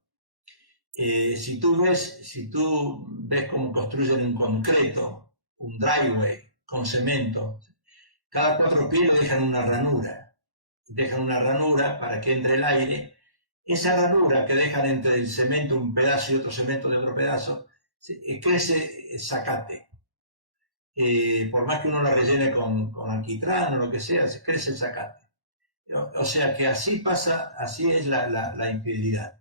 Si tú ves cómo construyen en concreto un driveway con cemento, cada 4 pies le dejan una ranura para que entre el aire. Esa ranura que dejan entre el cemento, un pedazo y otro cemento de otro pedazo, crece zacate. Por más que uno lo rellene con alquitrán o lo que sea, crece el zacate. O sea que así es la infidelidad.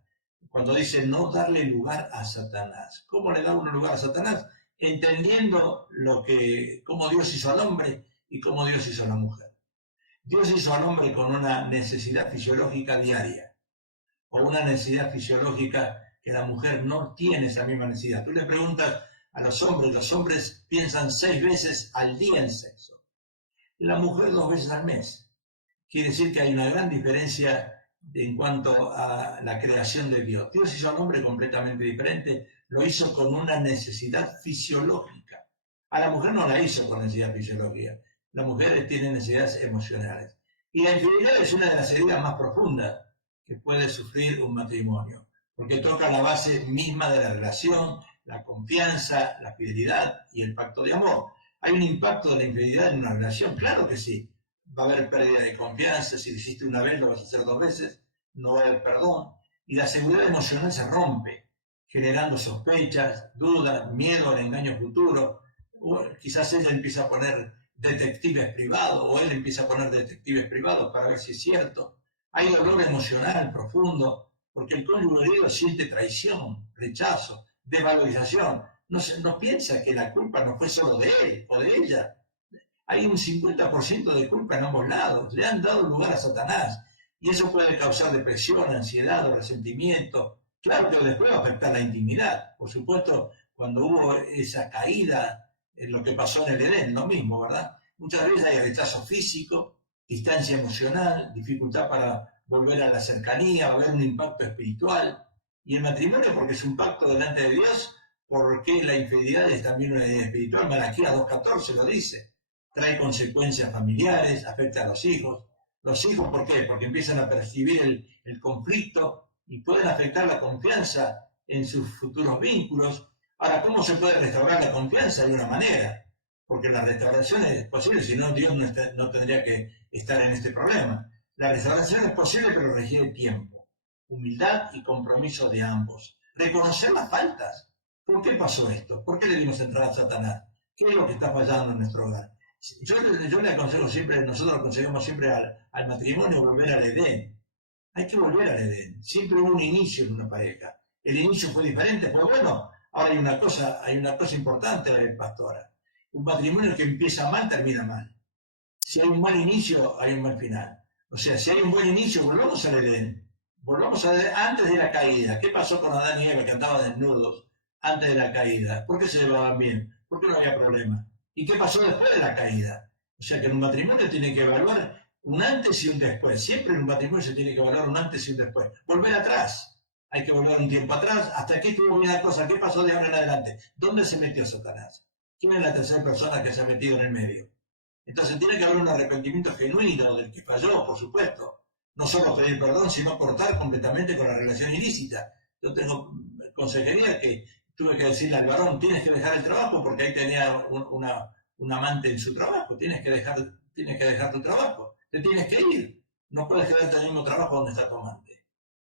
Cuando dice no darle lugar a Satanás. ¿Cómo le da uno lugar a Satanás? Entendiendo cómo Dios hizo al hombre y cómo Dios hizo a la mujer. Dios hizo al hombre con una necesidad fisiológica diaria, o una necesidad fisiológica que la mujer no tiene esa misma necesidad. Tú le preguntas a los hombres piensan 6 veces al día en sexo. La mujer 2 veces al mes. Quiere decir que hay una gran diferencia en cuanto a la creación de Dios. Dios hizo al hombre completamente diferente, lo hizo con una necesidad fisiológica. A la mujer no la hizo con necesidad fisiológica. Las mujeres tienen necesidades emocionales. Y la infidelidad es una de las heridas más profundas que puede sufrir un matrimonio, porque toca la base misma de la relación, la confianza, la fidelidad y el pacto de amor. ¿Hay un impacto de la infidelidad en una relación? Claro que sí. Va a haber pérdida de confianza, si lo hiciste una vez lo vas a hacer 2 veces, no va a haber perdón, y la seguridad emocional se rompe, generando sospechas, dudas, miedo al engaño futuro. O quizás ella empieza a poner detectives privados, o él empieza a poner detectives privados para ver si es cierto. Hay dolor emocional profundo, porque el cónyuge herido siente traición, rechazo, desvalorización. No piensa que la culpa no fue solo de él o de ella. Hay un 50% de culpa en ambos lados. Le han dado lugar a Satanás. Y eso puede causar depresión, ansiedad o resentimiento. Claro que después va a afectar la intimidad. Por supuesto, cuando hubo esa caída, en lo que pasó en el Edén, lo mismo, ¿verdad? Muchas veces hay rechazo físico, distancia emocional, dificultad para volver a la cercanía, va a haber un impacto espiritual. Y el matrimonio, porque es un pacto delante de Dios, porque la infidelidad es también una idea espiritual. Malaquías 2:14 lo dice. Trae consecuencias familiares, afecta a los hijos. Los hijos, ¿por qué? Porque empiezan a percibir el conflicto y pueden afectar la confianza en sus futuros vínculos. Ahora, ¿cómo se puede restaurar la confianza? De una manera, porque la restauración es posible, si no, Dios no tendría que estar en este problema. La restauración es posible, pero requiere tiempo, humildad y compromiso de ambos. Reconocer las faltas. ¿Por qué pasó esto? ¿Por qué le dimos entrada a Satanás? ¿Qué es lo que está fallando en nuestro hogar? Yo le aconsejo siempre, nosotros aconsejamos siempre al matrimonio volver al Edén. Hay que volver al Edén. Siempre hubo un inicio en una pareja. El inicio fue diferente, fue bueno. Ahora hay una cosa importante, pastora. Un matrimonio que empieza mal, termina mal. Si hay un mal inicio, hay un mal final. O sea, si hay un buen inicio, volvamos al Edén. Volvamos al Edén antes de la caída. ¿Qué pasó con Adán y Eva que andaban desnudos antes de la caída? ¿Por qué se llevaban bien? ¿Por qué no había problema? ¿Y qué pasó después de la caída? O sea que en un matrimonio tiene que evaluar un antes y un después. Siempre en un matrimonio se tiene que evaluar un antes y un después. Volver atrás. Hay que volver un tiempo atrás. ¿Hasta aquí estuvo bien la cosa? ¿Qué pasó de ahora en adelante? ¿Dónde se metió Satanás? ¿Quién es la tercera persona que se ha metido en el medio? Entonces tiene que haber un arrepentimiento genuino del que falló, por supuesto. No solo pedir perdón, sino cortar completamente con la relación ilícita. Yo tengo consejería que tuve que decirle al varón, tienes que dejar el trabajo porque ahí tenía un amante en su trabajo, tienes que dejar tu trabajo, te tienes que ir, no puedes quedarte en el mismo trabajo donde está tu amante.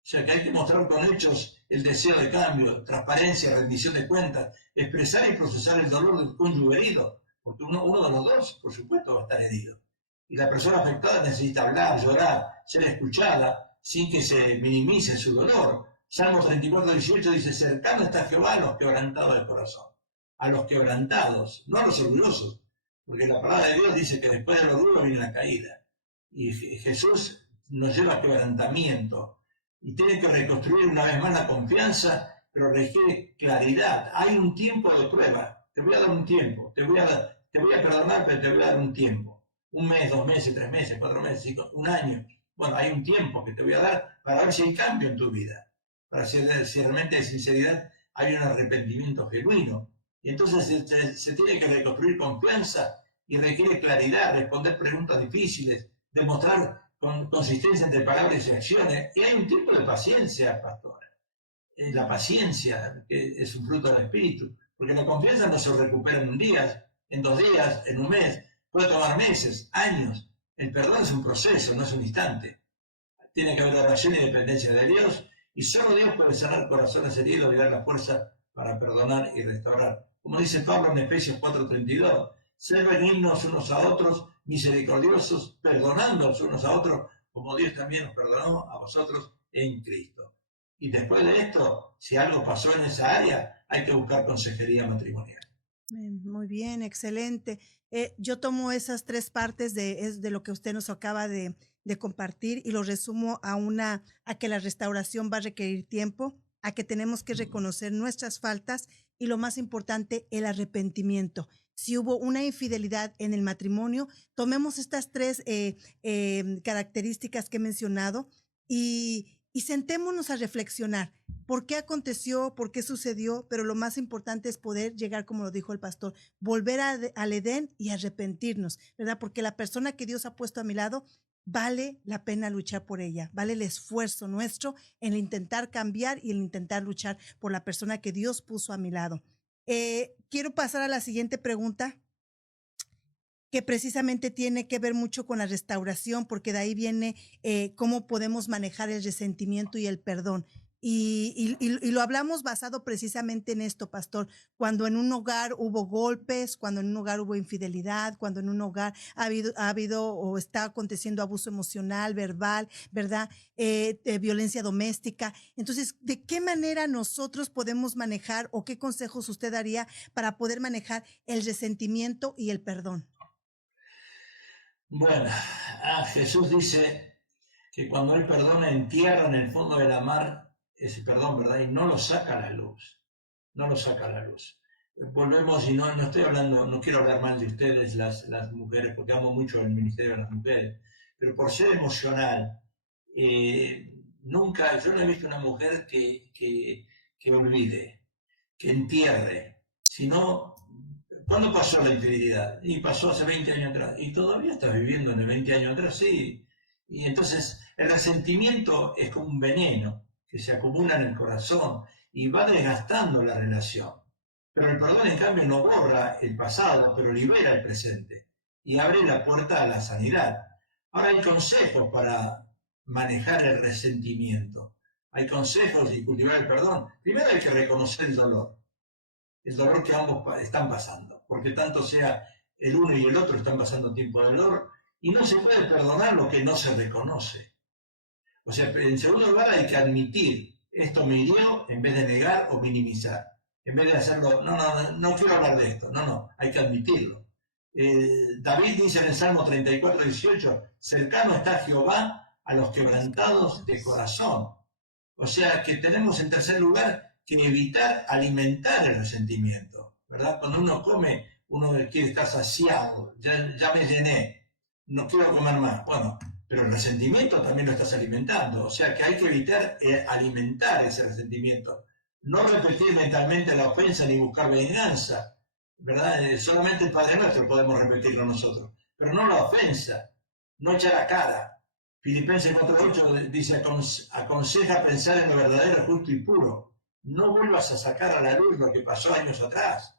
sea que hay que mostrar con hechos el deseo de cambio, transparencia, rendición de cuentas, expresar y procesar el dolor del cónyuge herido, porque uno de los dos, por supuesto, va a estar herido. Y la persona afectada necesita hablar, llorar, ser escuchada, sin que se minimice su dolor. Salmo 34:18 dice, cercano está Jehová a los quebrantados de corazón. A los quebrantados, no a los orgullosos, porque la palabra de Dios dice que después del orgullo viene la caída. Y Jesús nos lleva a quebrantamiento. Y tiene que reconstruir una vez más la confianza, pero requiere claridad. Hay un tiempo de prueba. Te voy a dar un tiempo. Te voy a perdonar, pero te voy a dar un tiempo. 1 mes, 2 meses, 3 meses, 4 meses, 5, 1 año. Bueno, hay un tiempo que te voy a dar para ver si hay cambio en tu vida. Para si realmente de sinceridad hay un arrepentimiento genuino. Y entonces se tiene que reconstruir confianza y requiere claridad, responder preguntas difíciles, demostrar consistencia entre palabras y acciones. Y hay un tiempo de paciencia, pastora. La paciencia que es un fruto del Espíritu, porque la confianza no se recupera en un día, en 2 días, en 1 mes, puede tomar meses, años. El perdón es un proceso, no es un instante. Tiene que haber oración y dependencia de Dios, y solo Dios puede sanar corazones heridos y dar la fuerza para perdonar y restaurar. Como dice Pablo en Efesios 4:32, ser benignos unos a otros, misericordiosos, perdonándonos unos a otros, como Dios también nos perdonó a vosotros en Cristo. Y después de esto, si algo pasó en esa área, hay que buscar consejería matrimonial. Muy bien, excelente. Yo tomo esas 3 partes de lo que usted nos acaba de compartir y lo resumo a que la restauración va a requerir tiempo, a que tenemos que reconocer nuestras faltas y lo más importante, el arrepentimiento. Si hubo una infidelidad en el matrimonio, tomemos estas 3 características que he mencionado y sentémonos a reflexionar. ¿Por qué aconteció? ¿Por qué sucedió? Pero lo más importante es poder llegar, como lo dijo el pastor, volver al Edén y arrepentirnos, ¿verdad? Porque la persona que Dios ha puesto a mi lado, vale la pena luchar por ella, vale el esfuerzo nuestro en intentar cambiar y en intentar luchar por la persona que Dios puso a mi lado. Quiero pasar a la siguiente pregunta, que precisamente tiene que ver mucho con la restauración, porque de ahí viene cómo podemos manejar el resentimiento y el perdón. Y lo hablamos basado precisamente en esto, pastor, cuando en un hogar hubo golpes, cuando en un hogar hubo infidelidad, cuando en un hogar ha habido o está aconteciendo abuso emocional, verbal, ¿verdad? Violencia doméstica. Entonces, ¿de qué manera nosotros podemos manejar o qué consejos usted daría para poder manejar el resentimiento y el perdón? Bueno, Jesús dice que cuando Él perdona, entierra en el fondo de la mar ese perdón, ¿verdad? Y no lo saca a la luz, no lo saca a la luz. Volvemos, y no estoy hablando, no quiero hablar mal de ustedes, las mujeres, porque amo mucho el ministerio de las mujeres, pero por ser emocional, nunca, yo no he visto una mujer que olvide, que entierre, sino... ¿Cuándo pasó la infidelidad? Y pasó hace 20 años atrás. Y todavía estás viviendo en el 20 años atrás, sí. Y entonces el resentimiento es como un veneno que se acumula en el corazón y va desgastando la relación. Pero el perdón, en cambio, no borra el pasado, pero libera el presente y abre la puerta a la sanidad. Ahora hay consejos para manejar el resentimiento. Hay consejos y cultivar el perdón. Primero hay que reconocer el dolor que ambos están pasando, porque tanto sea el uno y el otro están pasando tiempo de dolor, y no se puede perdonar lo que no se reconoce. O sea, en segundo lugar hay que admitir, esto me hirió, en vez de negar o minimizar. En vez de hacerlo, no quiero hablar de esto, hay que admitirlo. David dice en el Salmo 34:18, cercano está Jehová a los quebrantados de corazón. O sea que tenemos en tercer lugar que evitar alimentar el resentimiento, ¿verdad? Cuando uno come, uno quiere estar saciado, ya me llené, no quiero comer más. Bueno, pero el resentimiento también lo estás alimentando, o sea que hay que evitar alimentar ese resentimiento. No repetir mentalmente la ofensa ni buscar venganza, ¿verdad? Solamente el Padre Nuestro podemos repetirlo nosotros, pero no la ofensa, no echar la cara. Filipenses 4:8 dice, aconseja pensar en lo verdadero, justo y puro. No vuelvas a sacar a la luz lo que pasó años atrás.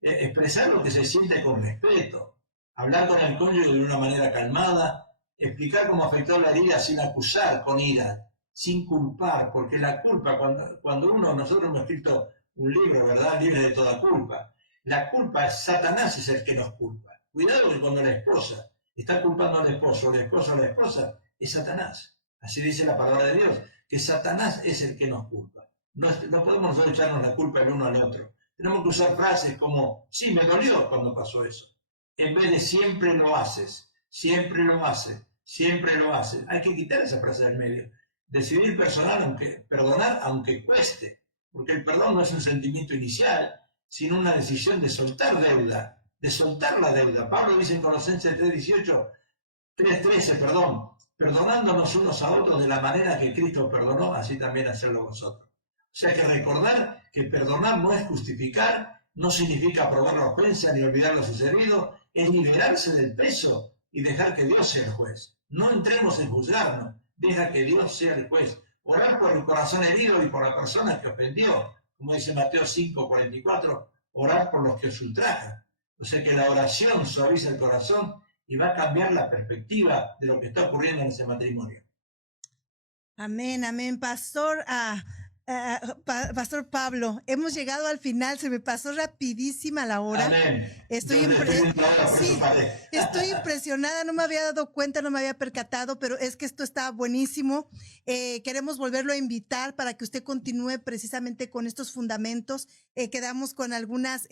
Expresar lo que se siente con respeto. Hablar con el cónyuge de una manera calmada. Explicar cómo afectó la herida sin acusar con ira. sin culpar, porque la culpa, nosotros hemos escrito un libro, ¿verdad? Libre de toda culpa. La culpa es Satanás, es el que nos culpa. Cuidado que cuando la esposa está culpando al esposo, o el esposo a la esposa, es Satanás. Así dice la palabra de Dios, que Satanás es el que nos culpa. No podemos nosotros echarnos la culpa el uno al otro. Tenemos que usar frases como, sí, me dolió cuando pasó eso. En vez de siempre lo haces, siempre lo haces, siempre lo haces. Hay que quitar esa frase del medio. Decidir perdonar aunque cueste, porque el perdón no es un sentimiento inicial, sino una decisión de soltar deuda, de soltar la deuda. Pablo dice en Colosenses 3:13, perdonándonos unos a otros de la manera que Cristo perdonó, así también hacerlo vosotros. O sea que recordar que perdonar no es justificar, no significa aprobar la ofensa ni olvidar lo sucedido, es liberarse del peso y dejar que Dios sea el juez. No entremos en juzgarnos, deja que Dios sea el juez. Orar por el corazón herido y por la persona que ofendió, como dice Mateo 5:44, orar por los que os ultrajan. O sea que la oración suaviza el corazón y va a cambiar la perspectiva de lo que está ocurriendo en ese matrimonio. Amén, amén. Pastor Pablo, hemos llegado al final, se me pasó rapidísima la hora. Amén. Estoy impresionada, no me había dado cuenta, no me había percatado, pero es que esto está buenísimo. Queremos volverlo a invitar para que usted continúe precisamente con estos fundamentos. Quedamos con algunas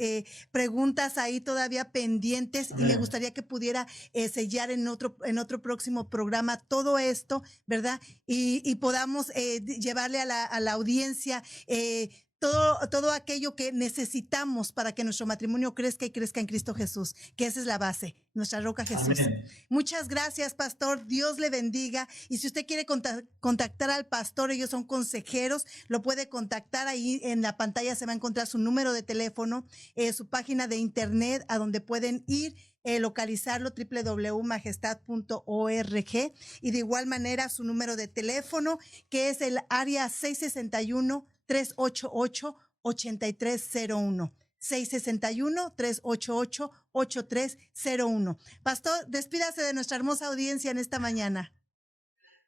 preguntas ahí todavía pendientes. Amén. Y me gustaría que pudiera sellar en otro próximo programa todo esto, ¿verdad? Y podamos llevarle a la audiencia todo aquello que necesitamos para que nuestro matrimonio crezca y crezca en Cristo Jesús, que esa es la base, nuestra roca Jesús. Amén. Muchas gracias, pastor. Dios le bendiga. Y si usted quiere contactar al pastor, ellos son consejeros, lo puede contactar. Ahí en la pantalla se va a encontrar su número de teléfono, su página de internet a donde pueden ir. Localizarlo, www.majestad.org, y de igual manera su número de teléfono, que es el área 661-388-8301. 661-388-8301. Pastor, despídase de nuestra hermosa audiencia en esta mañana.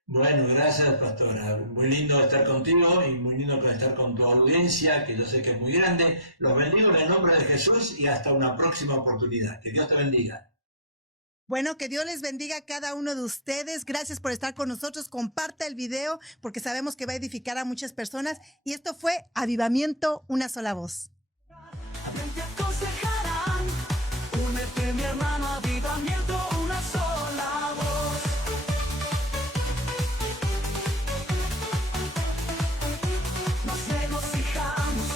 Bueno, gracias, pastora. Muy lindo estar contigo y muy lindo estar con tu audiencia, que yo sé que es muy grande. Los bendigo en el nombre de Jesús y hasta una próxima oportunidad. Que Dios te bendiga. Bueno, que Dios les bendiga a cada uno de ustedes. Gracias por estar con nosotros. Comparta el video porque sabemos que va a edificar a muchas personas. Y esto fue Avivamiento, una sola voz. Te aconsejarán, únete, mi hermano, Avivamiento, una sola voz. Nos regocijamos,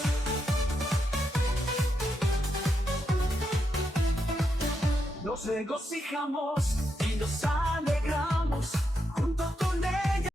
nos regocijamos y nos